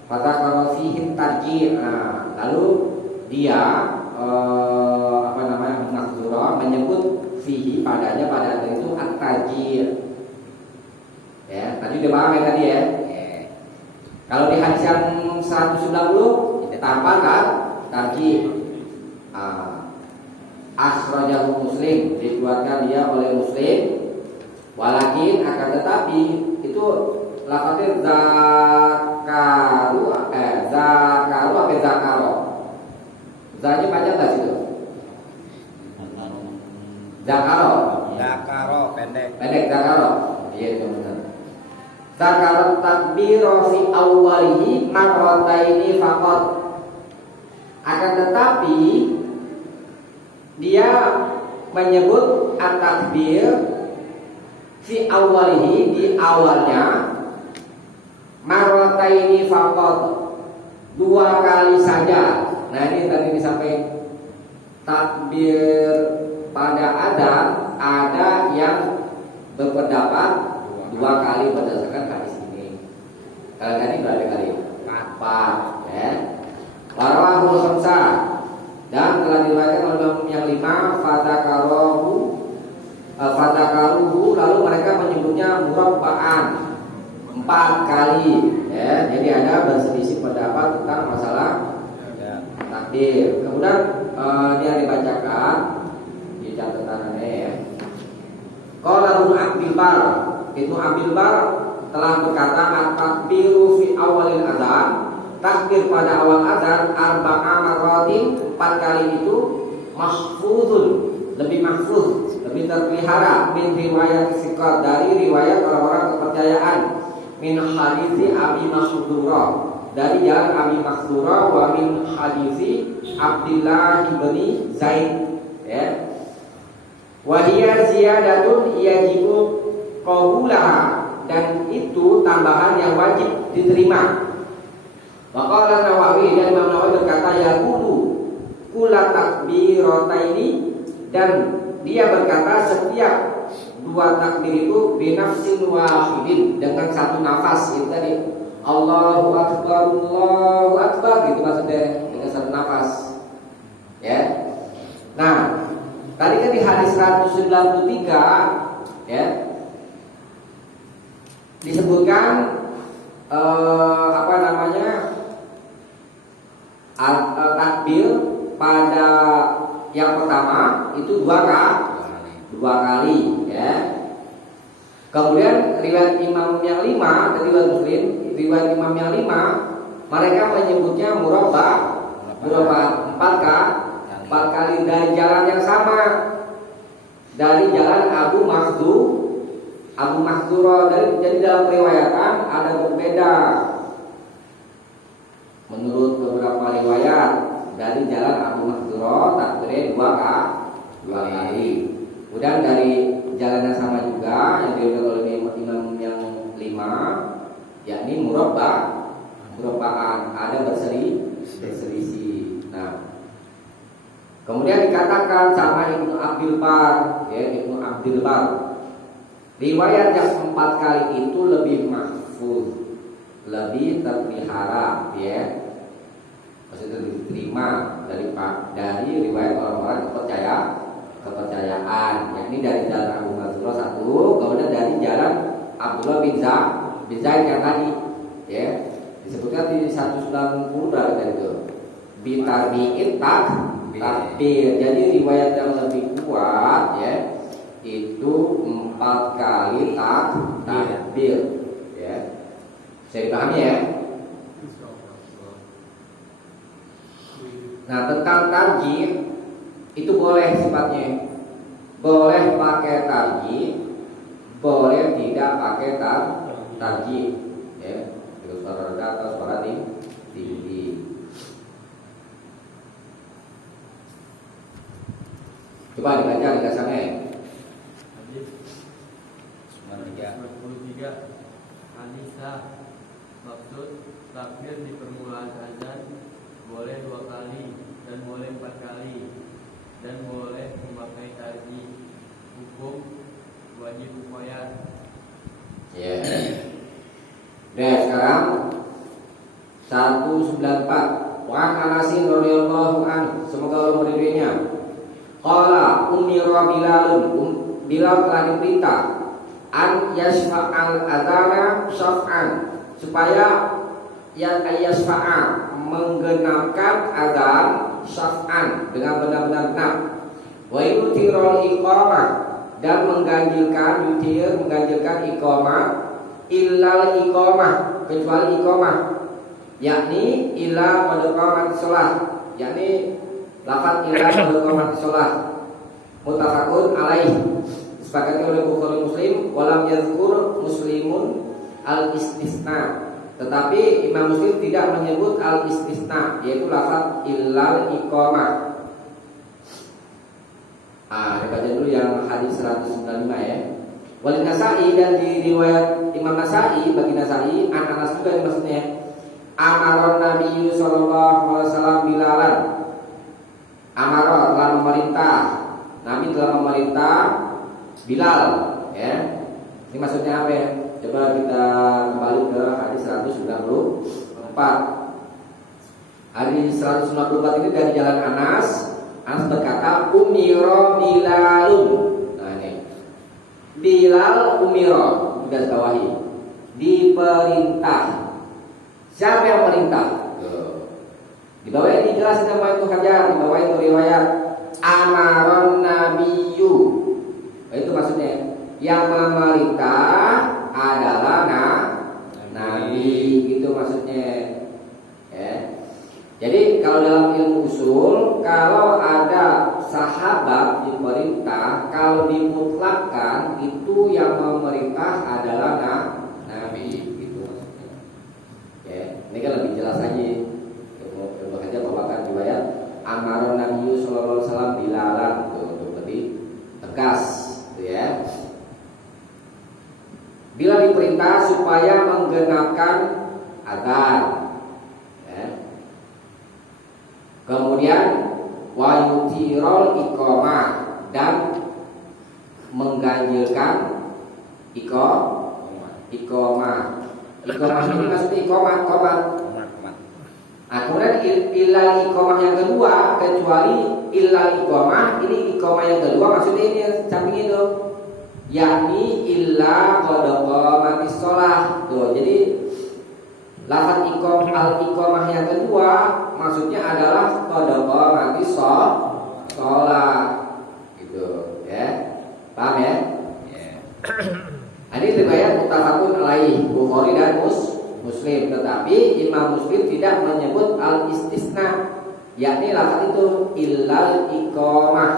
Fadzakara fihi tarjih. Nah, lalu dia Abu Mahdzurah menyebut fihi padanya, pada azan itu at-tajir. Ya, tadi udah paham ya tadi ya. Kalau di hadis yang 190 ditambah kan tarjih. Akhrajahu Muslim, dikeluarkan dia oleh Muslim. Walakin akan tetapi itu lafadznya zakaru apa zakaro? Zanya panjang tak situ? Zakaro. Dakaro pendek. Pendek zakaro. Iya itu benar. Zakaro takbiro fi awwalihi marrataini faqat. Akan tetapi dia menyebut at-takbir fi awwalihi, di awalnya, marrataini faqat, 2 kali saja. Nah ini tadi disampaikan, takbir pada adzan ada yang berpendapat 2 kali berdasarkan hadis ini. Kalau tadi berapa kali? 4 ya. Warawahul khamsah, dan telah diriwayatkan oleh yang 5, fatakaruhu, lalu mereka menyebutnya murabba'an, 4 kali ya. Jadi ada berselisih pendapat tentang masalah takbir. Kemudian dia dibacakan di catatannya ya. Qala Ibnu Abdul Bar, Ibnu Abdul Bar telah berkata, at-takbiru fi awalil adzan, takbir pada awal adzan arba'a marratin, 4 kali itu mahfuzun, lebih mahfuz, lebih terpelihara, min riwayat siqat, dari riwayat orang-orang kepercayaan, min hadisi Abi Mahdzurah, dari jalan Abi Mahdzurah, wa min hadisi Abdullah bin Zaid ya. Wa hiya ziyadatun yajibu qabulaha, dan itu tambahan yang wajib diterima. Maka Nawawi, dan Imam Nawawi berkata, yaqulu kula takbirataini, dan dia berkata setiap 2 takbir itu binafsin wahidin, dengan 1 nafas. Itu tadi Allahu Akbar gitu maksudnya, dengan 1 nafas ya. Nah tadi kan di hadis 193 ya disebutkan takbir pada yang pertama itu 2 kali ya. Kemudian riwayat Imam yang 5, tadi riwayat Muslim, riwayat Imam yang 5, mereka menyebutnya murabba'an, 4 kali dari jalan yang sama, dari jalan Abu Mahdzurah. Jadi dalam riwayatan ada berbeda. Menurut beberapa riwayat dari jalan Abu Mahdzurah takbirnya 2 kali. Kemudian dari jalan yang sama juga yang diriwayatkan oleh Imam yang 5, yakni murabba'an, ada berselisih. Nah, kemudian dikatakan sama Ibnu Abdul Bar, ya, Ibnu Abdul Bar, riwayat yang 4 kali itu lebih mahfuz, lebih terpelihara, ya, maksudnya diterima dari riwayat orang-orang kepercayaan, yakni dari jalan Abu Mahdzurah 1, kemudian dari jalan Abdullah bin Zaid yang tadi, ya, disebutkan di 190 dari itu. Bitarbi'it takbir. Jadi riwayat yang lebih kuat ya itu 4 kali takbir ya. Saya dipahami ya. Nah, tentang tarjih itu boleh sifatnya. Boleh pakai tarjih, boleh tidak pakai tarjih ya. Terus suara rendah atau suara tinggi. Coba dibaca ringkasannya. boleh 4 kali dan boleh memakai taji. Hukum wajib mukoyat. Ya. Nah, sekarang 194. Wa Anasin radhiyallahu anhu, semoga Allah meridhoinya. Qala umira Bilal telah diperintah an yasfa'al adzana syaf'an, supaya yasfa'a menggenapkan adzan syaf'an dengan benar-benar genap. Wa yutirul iqamah, dan mengganjilkan iqamah, illal iqamah, kecuali iqamah, yakni ila pada qamati shalah, yakni lafaz ila pada qamati shalah. Muttafaqun alaih, disepakati oleh Bukhari Muslim. Walam yazkur Muslimun al istisna, tetapi Imam Muslim tidak menyebut al istisna, yaitu lafaz illal iqamah. Dibaca dulu yang hadis 195 ya. Wal Nasa'i, dan di riwayat Imam Nasa'i, bagi Nasa'i an Anas juga maksudnya. Amaron Nabi sallallahu alaihi wasallam Bilalan. Amaro telah memerintah, Nabi telah memerintah Bilal, ya. Ini maksudnya apa ya? Coba kita kembali ke hadis 194. Hadis 194 ini dari jalan Anas. Anas berkata umiro Bilalun. Nah ini Bilal umiro, garis bawahi, diperintah. Siapa yang perintah? Di bawah ini jelas nama itu Hajar, di bawah itu riwayat Amaron Nabiyyu. Itu maksudnya yang memerintah adalah Nabi, gitu maksudnya. Ya. Jadi kalau dalam ilmu usul, kalau ada sahabat diperintah, kalau dimutlakkan itu yang memerintah adalah Nabi, gitu maksudnya. Ya, ini kan lebih jelas aja. Coba aja bawakan riwayat Amaron Nabi sallallahu alaihi wasallam Bilalan, itu lebih tegas, gitu ya. Bila diperintah supaya menggenapkan adzan, ya. Kemudian wa yutirul iqamah, dan mengganjilkan iqamah. Iqamah ini maksudnya iqamah. Nah, kemudian illal iqamah yang kedua, kecuali illal iqamah, ini iqamah yang kedua maksudnya ini samping itu, yakni illa qad qamatis shalah. Tuh, jadi lafaz iqamah yang kedua maksudnya adalah qad qamatis shalah, gitu ya. Paham ya? Ini riwayat muttafaqun alaih, Bukhari dan Muslim, tetapi Imam Muslim tidak menyebut al istisna, yakni lafaz itu illal iqamah,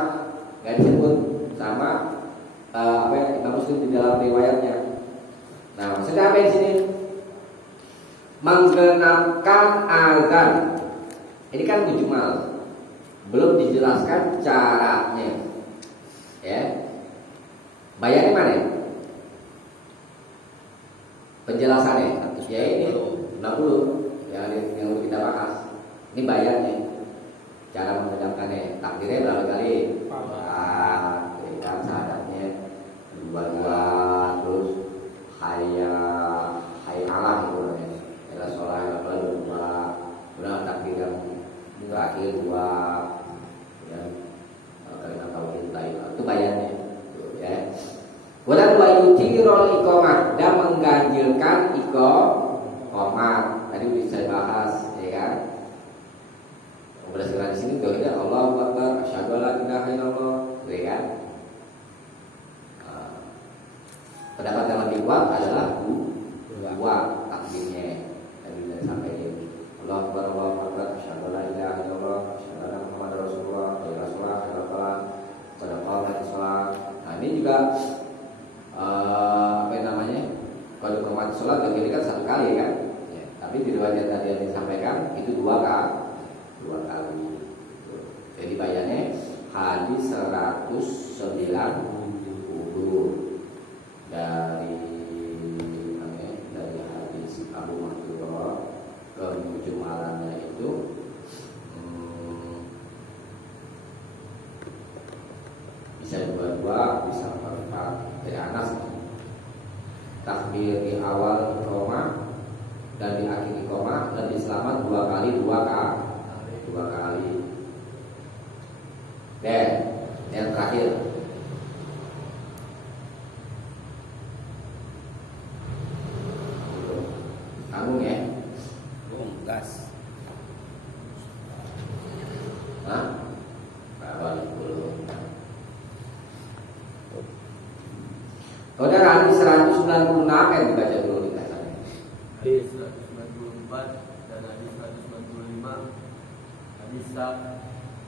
enggak disebut sama Imam Muslim di dalam riwayatnya. Nah, maksudnya apa di sini? Menggenapkan azan. Ini kan mujmal, belum dijelaskan caranya. Ya. Bayarnya mana? Penjelasannya ya ini 60 yang kita bahas. Ini bayarnya, cara mengenapkannya, takdirnya berapa kali? Berikan syahadatnya dua, terus hayyalah gitu ya. Ila sholat dua, udah takdir yang terakhir dua, ya kalimat tauhid itu bayarnya, ya. Walan wa yutirul iqamah, dan mengganjilkan iqamah. Tadi bisa dibahas, ya kan? Berdasarkan di sini doanya Allahu Akbar, asyhadu an la ilaha illallah, ya kan? Pendapat yang lebih kuat adalah dua takbirnya. Tadi sudah disampaikan. Allahu Akbar, Allahu Akbar, asyhadu an la ilaha illallah, asyhadu anna Muhammadar Rasulullah, la sholat, la salat, pada qamati sholat. Nah, ini juga kalau qamati sholat ini kan satu kali kan, ya. Tapi di riwayat tadi yang disampaikan itu dua kali. Jadi bayarnya hadis 190 dari hadis Abu Mahdzurah, kemujumalannya itu bisa dua-dua, bisa empat-empat. Dari Anas, takbir di awal iqamah dan di akhir iqamah lebih selamat dua kali. Dan yang terakhir, tanggung ya, gas. Hah? Balik dulu. Saudara, hadis 196 yang dibaca dulu di kasarnya. Hadis 194 dan hadis 195. Hadis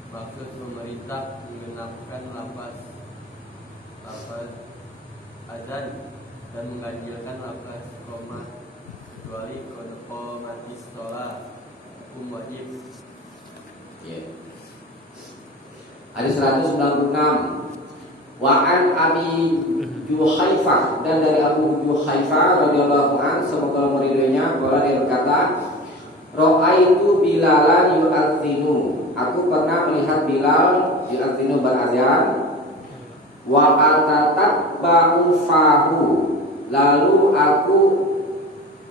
maksud pemerintah menggenapkan lafaz azan dan mengganjilkan lafaz qomat kecuali qomatis sholat hukum wajib. Ya. Hadis 196. Wa'an Abi Juhaifah, dan dari Abu Juhaifah radhiyallahu anhu, semoga Allah meridhoinya, bahwa dia berkata, Ra'aitu Bilalan yu'adzinu, aku pernah melihat Bilal yu'adzinu berazan, wa atatabba'u fahu, lalu aku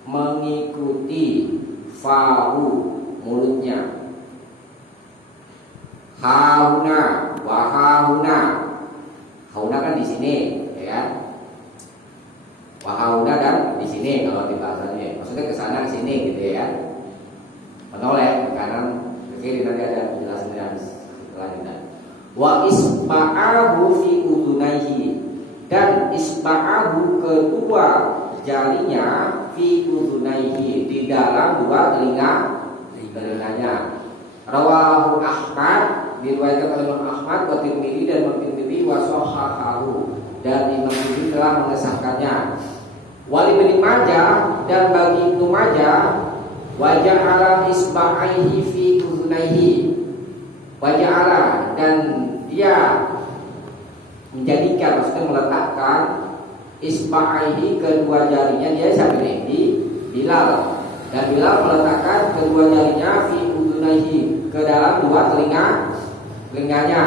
mengikuti fahu, mulutnya, hauna wa hauna. Hauna kan di sini, ya kan? Wahauna dan di sini kalau di bahasanya. Maksudnya ke sana ke sini gitu ya. Menoleh ke kanan ke kiri, nanti ada penjelasannya selanjutnya. Wa isba'ahu fi udunaihi, dan isba'ahu kedua jarinya fi udunaihi, di dalam dua telinganya. Rawahu Ahmad, diriwayatkan oleh Imam Ahmad, wa Tirmidzi dan Imam Tirmidzi, wa shahahahu, dan Imam Tirmidzi telah mengesahkannya. Wali Ibnu Majah, dan bagi Ibnu Majah, wa ja'ala isba'aihi fi udhunaihi, wa ja'ala, dan dia menjadikan, maksudnya meletakkan isba'aihi, kedua jarinya, dia siapa nih? Di Bilal. Dan Bilal meletakkan kedua jarinya fi udhunaihi, ke dalam dua telinganya.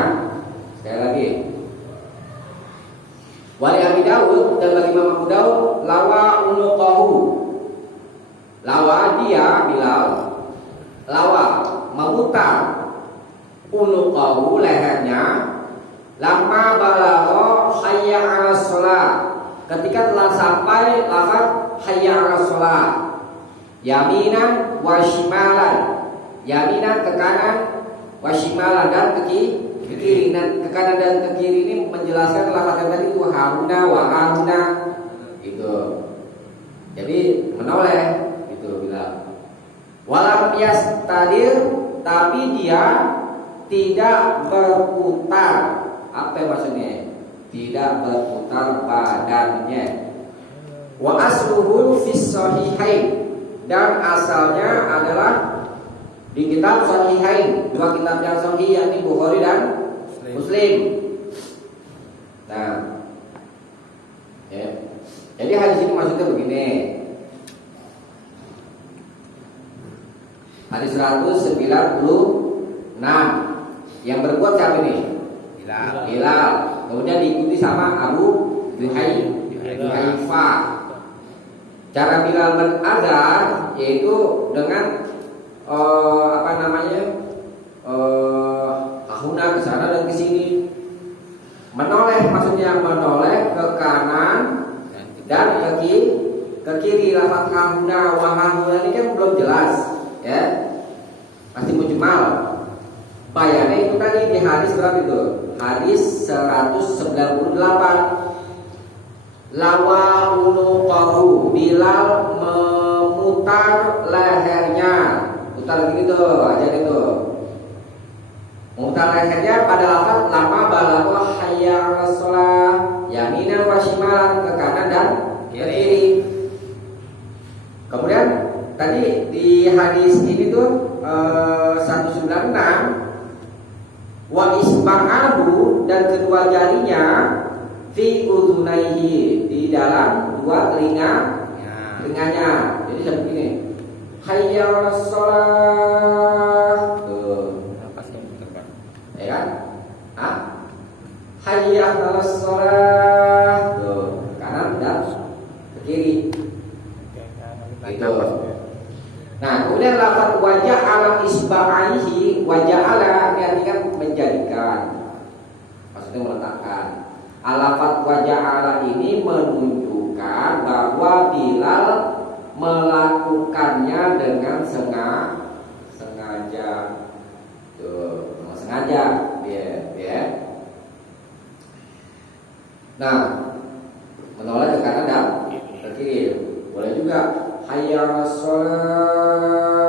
Sekali lagi. Wali Abi Dawud, dan bagi Imam Abu Dawud, lawa unuqahu, lawa dia Bilal, lawa memutar unuqahu, lehernya, lama balagha hayya 'alas shalah, ketika telah sampai lafaz hayya 'alas shalah, yaminan wa shimalan, yaminan ke kanan, washimalan dan ke kiri. Dan ke kanan dan ke kiri ini menjelaskan lafaz tadi itu hauna wa hauna gitu. Jadi menoleh gitu bilang. Walam yastadir, tapi dia tidak berputar. Apa maksudnya? Tidak berputar badannya. Wa asluhu fis sahihain, dan asalnya adalah di kitab Sahihain, dua kitab yang sahih, yakni Bukhari dan Muslim. Nah, ya. Jadi hadis ini maksudnya begini. Hadis 196, yang berbuat siapa ini? Bilal. Kemudian diikuti sama Abu Juhaifah. Cara Bilal berazan yaitu dengan kahuna ke sana dan ke sini, menoleh, maksudnya menoleh ke kanan dan ke kiri. Lafaz kahuna wa kahuna ini kan belum jelas, ya, masih mujmal. Bayannya itu tadi di hadis berapa itu? Hadis 198. Lawa unuqahu, Bilal memutar lehernya. Putar gitu aja itu. Memutar lehernya pada lafaz lama balagha hayya 'alas shalah, yaminan wa shimalan, ke kanan dan ke kiri. Kemudian tadi di hadis ini tuh 196, wa isba'ahu, dan kedua jarinya fi udhunaihi, di dalam dua telinganya. Jadi seperti ini. Hayya 'alas shalah. Tuh. Ya kan? Hayya hayya 'alas shalah. Tuh, kanan dan ke kiri. Gitu. Nah, kemudian lafaz wajah ala isba'aihi, wajah ala ini kan menjadikan. Maksudnya meletakkan. Lafaz wajah ala ini menunjukkan bahwa Bilal melakukannya dengan sengaja. Tuh, sengaja ya. Nah, menoleh ke kanan dan ke kiri. Boleh juga hayya 'alas shalah.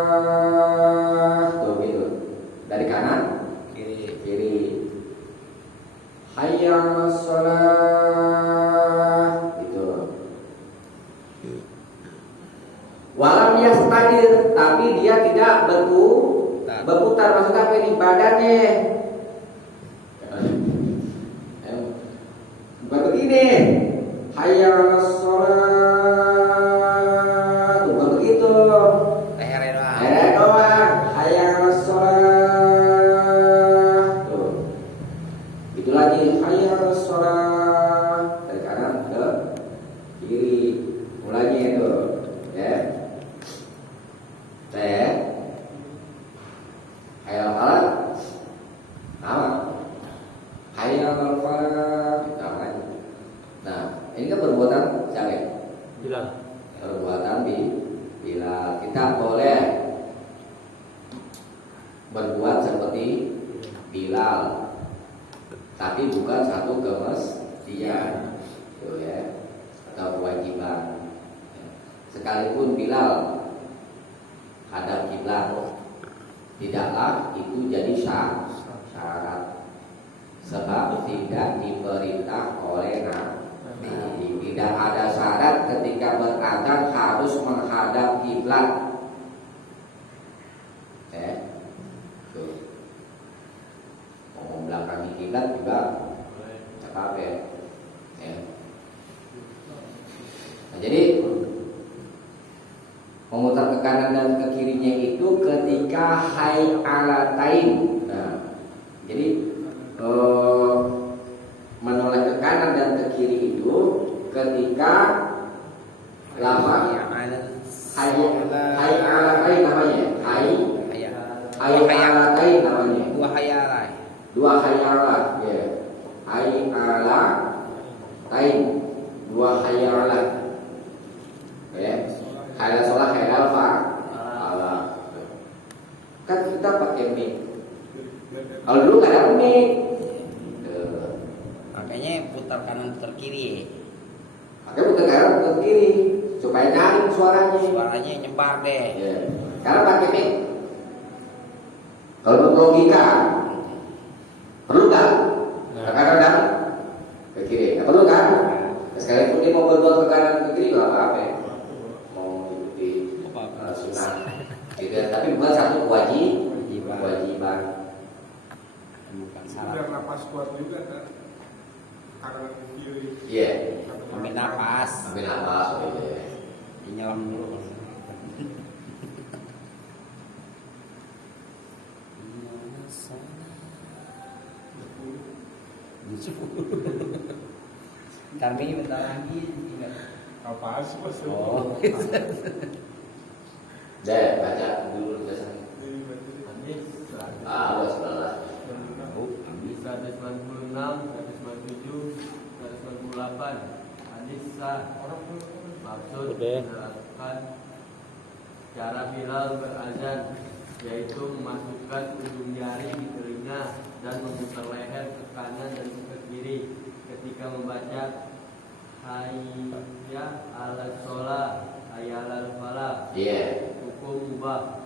Tuh gitu. Dari kanan kiri. Hayya 'alas shalah. Gitu. Walam yastadir, tapi dia tidak berputar. Maksudnya apa ini? Badannya bukan begini. Hayya 'alas shalah. Bukan begitu. Lehernya doang. Hayya 'alas shalah. Tuh. Itu lagi hayya 'alas shalah. Dari kanan ke kiri. Mulainya itu. Ya. Hayya 'alal falah. Nama. Hayya 'alal falah. Nah, ini kan perbuatan siapa? Bilal. Perbuatan Bilal. Kita boleh berbuat seperti Bilal, tapi bukan satu kemestian, gitu ya, atau kewajiban. Sekalipun Bilal hadap kiblat, tidaklah itu jadi syarat, sebab tidak diperintah oleh Nabi. Tidak ada syarat ketika berazan harus menghadap kiblat. Mau membelakangi kiblat juga tidak apa-apa. Nah, jadi memutar ke kanan dan ke kirinya itu ketika hayalatain. Nah, jadi menoleh ke kanan dan ke kiri itu ketika lafaz hayalatain namanya. Hayalatain namanya. Dua hayalat ya. Hayalatain. Dua hayalat. Ya. Hayal sholat, hayal falah. Kan kita pakai mic. Kalau dulu nggak ada mic. Makanya putar kanan putar kiri. Makanya putar kanan putar kiri supaya nyaring suaranya. Suaranya nyebar deh. Ya. Karena pakai mic. Kalau untuk logika perlu nggak? Kanan dan ke kiri. Nggak perlu kan? Sekalipun dia mau berbuat ke kanan ke kiri nggak apa-apa. Sunnah, gitu. Tapi bukan satu kewajiban. Bukan Biar salah. napas kuat juga kan. Kanan kiri. Iya. Ambil napas. Oh, iya. Nyelam dulu. Kami bentar lagi ingat. Apa sih mas? Oh. Deh, baca dulu biasanya. Hadis Udah sebelah. 196, 197, 198. Hadis sah. Maksud menerapkan cara Bilal berazan, yaitu memasukkan ujung jari di telinga dan memutar leher ke kanan dan ke kiri ketika membaca hayya 'alas shalah, hayya 'alal falah. Iya. Hukum mubah.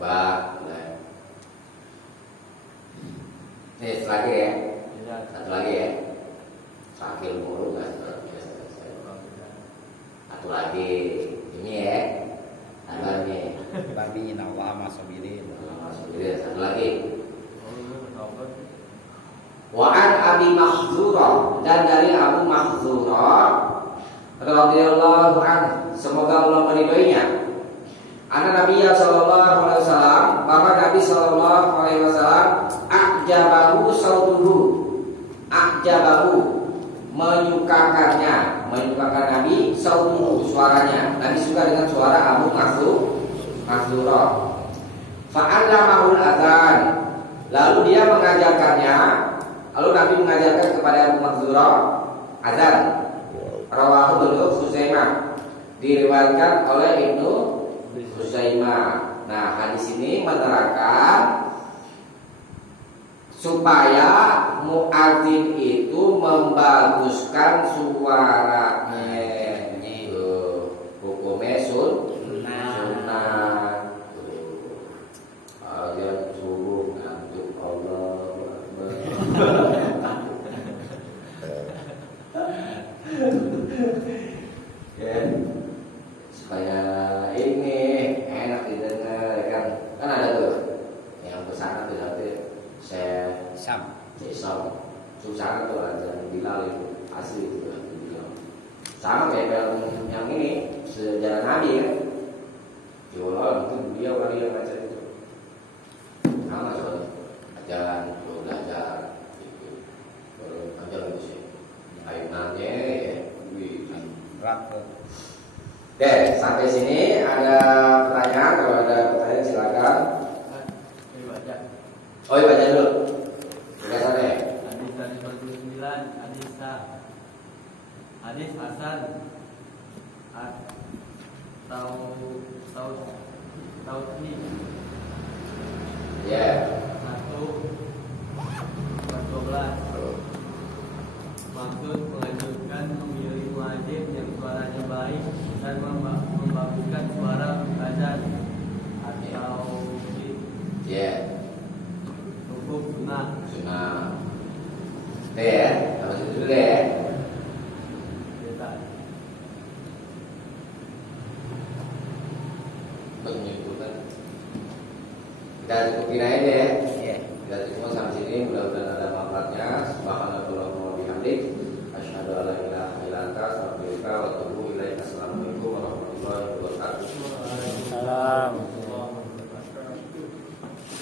Nah. Nih, lagi ya. Satu lagi ya. Sakil mulu kan. Satu lagi. Ini ya. Sabarnya. Babi Allah masobirin. Satu lagi. Wa'an Abi Mahzurah, dan dari Abu Mahzurah radhiyallahu anhu, semoga Allah meridhoinya. Anak Nabi sallallahu alaihi wasallam, bahwa Nabi sallallahu alaihi wasallam ajabahu sautuhu. Ajabahu suaranya. Nabi suka dengan suara Abu Mahdzurah. Fa'allamahul adzan. Lalu dia mengajarkannya. Lalu Nabi mengajarkan kepada Abu Mahdzurah adzan. Rawahu Ibnu Khuzaimah. Diriwayatkan oleh Ibnu Khuzaimah. Nah, hadis ini menerangkan supaya muadzin itu membaguskan suaranya. Itu hukumnya sunnah. Azan subuh ngantuk Allah. Ya, supaya ini enak didengar kan ada tuh yang bersama tuh nanti saya Sam susah tuh ada Bilal itu asli itu sama kayak yang ini sejarah Nabi kan jualan itu dia orang yang baca itu sama soalnya ajaran belajar gitu ajaran itu sih kaitannya ya Oke, sampai sini ada pertanyaan. Kalau ada pertanyaan silakan. Oh, iya, baca dulu. Biasanya. Hadis 149, hadis Hasan atau ini. Ya. 1/12. Maksud menganjurkan memilih muadzin yang suaranya baik dan membaguskan suara azan atau hukum sunnah. Oke ya, harus itu dulu ya. Menyimpulkan. Kita cukupin aja ya. Kita cukupin sampai sini. Mudah-mudahan ada manfaatnya.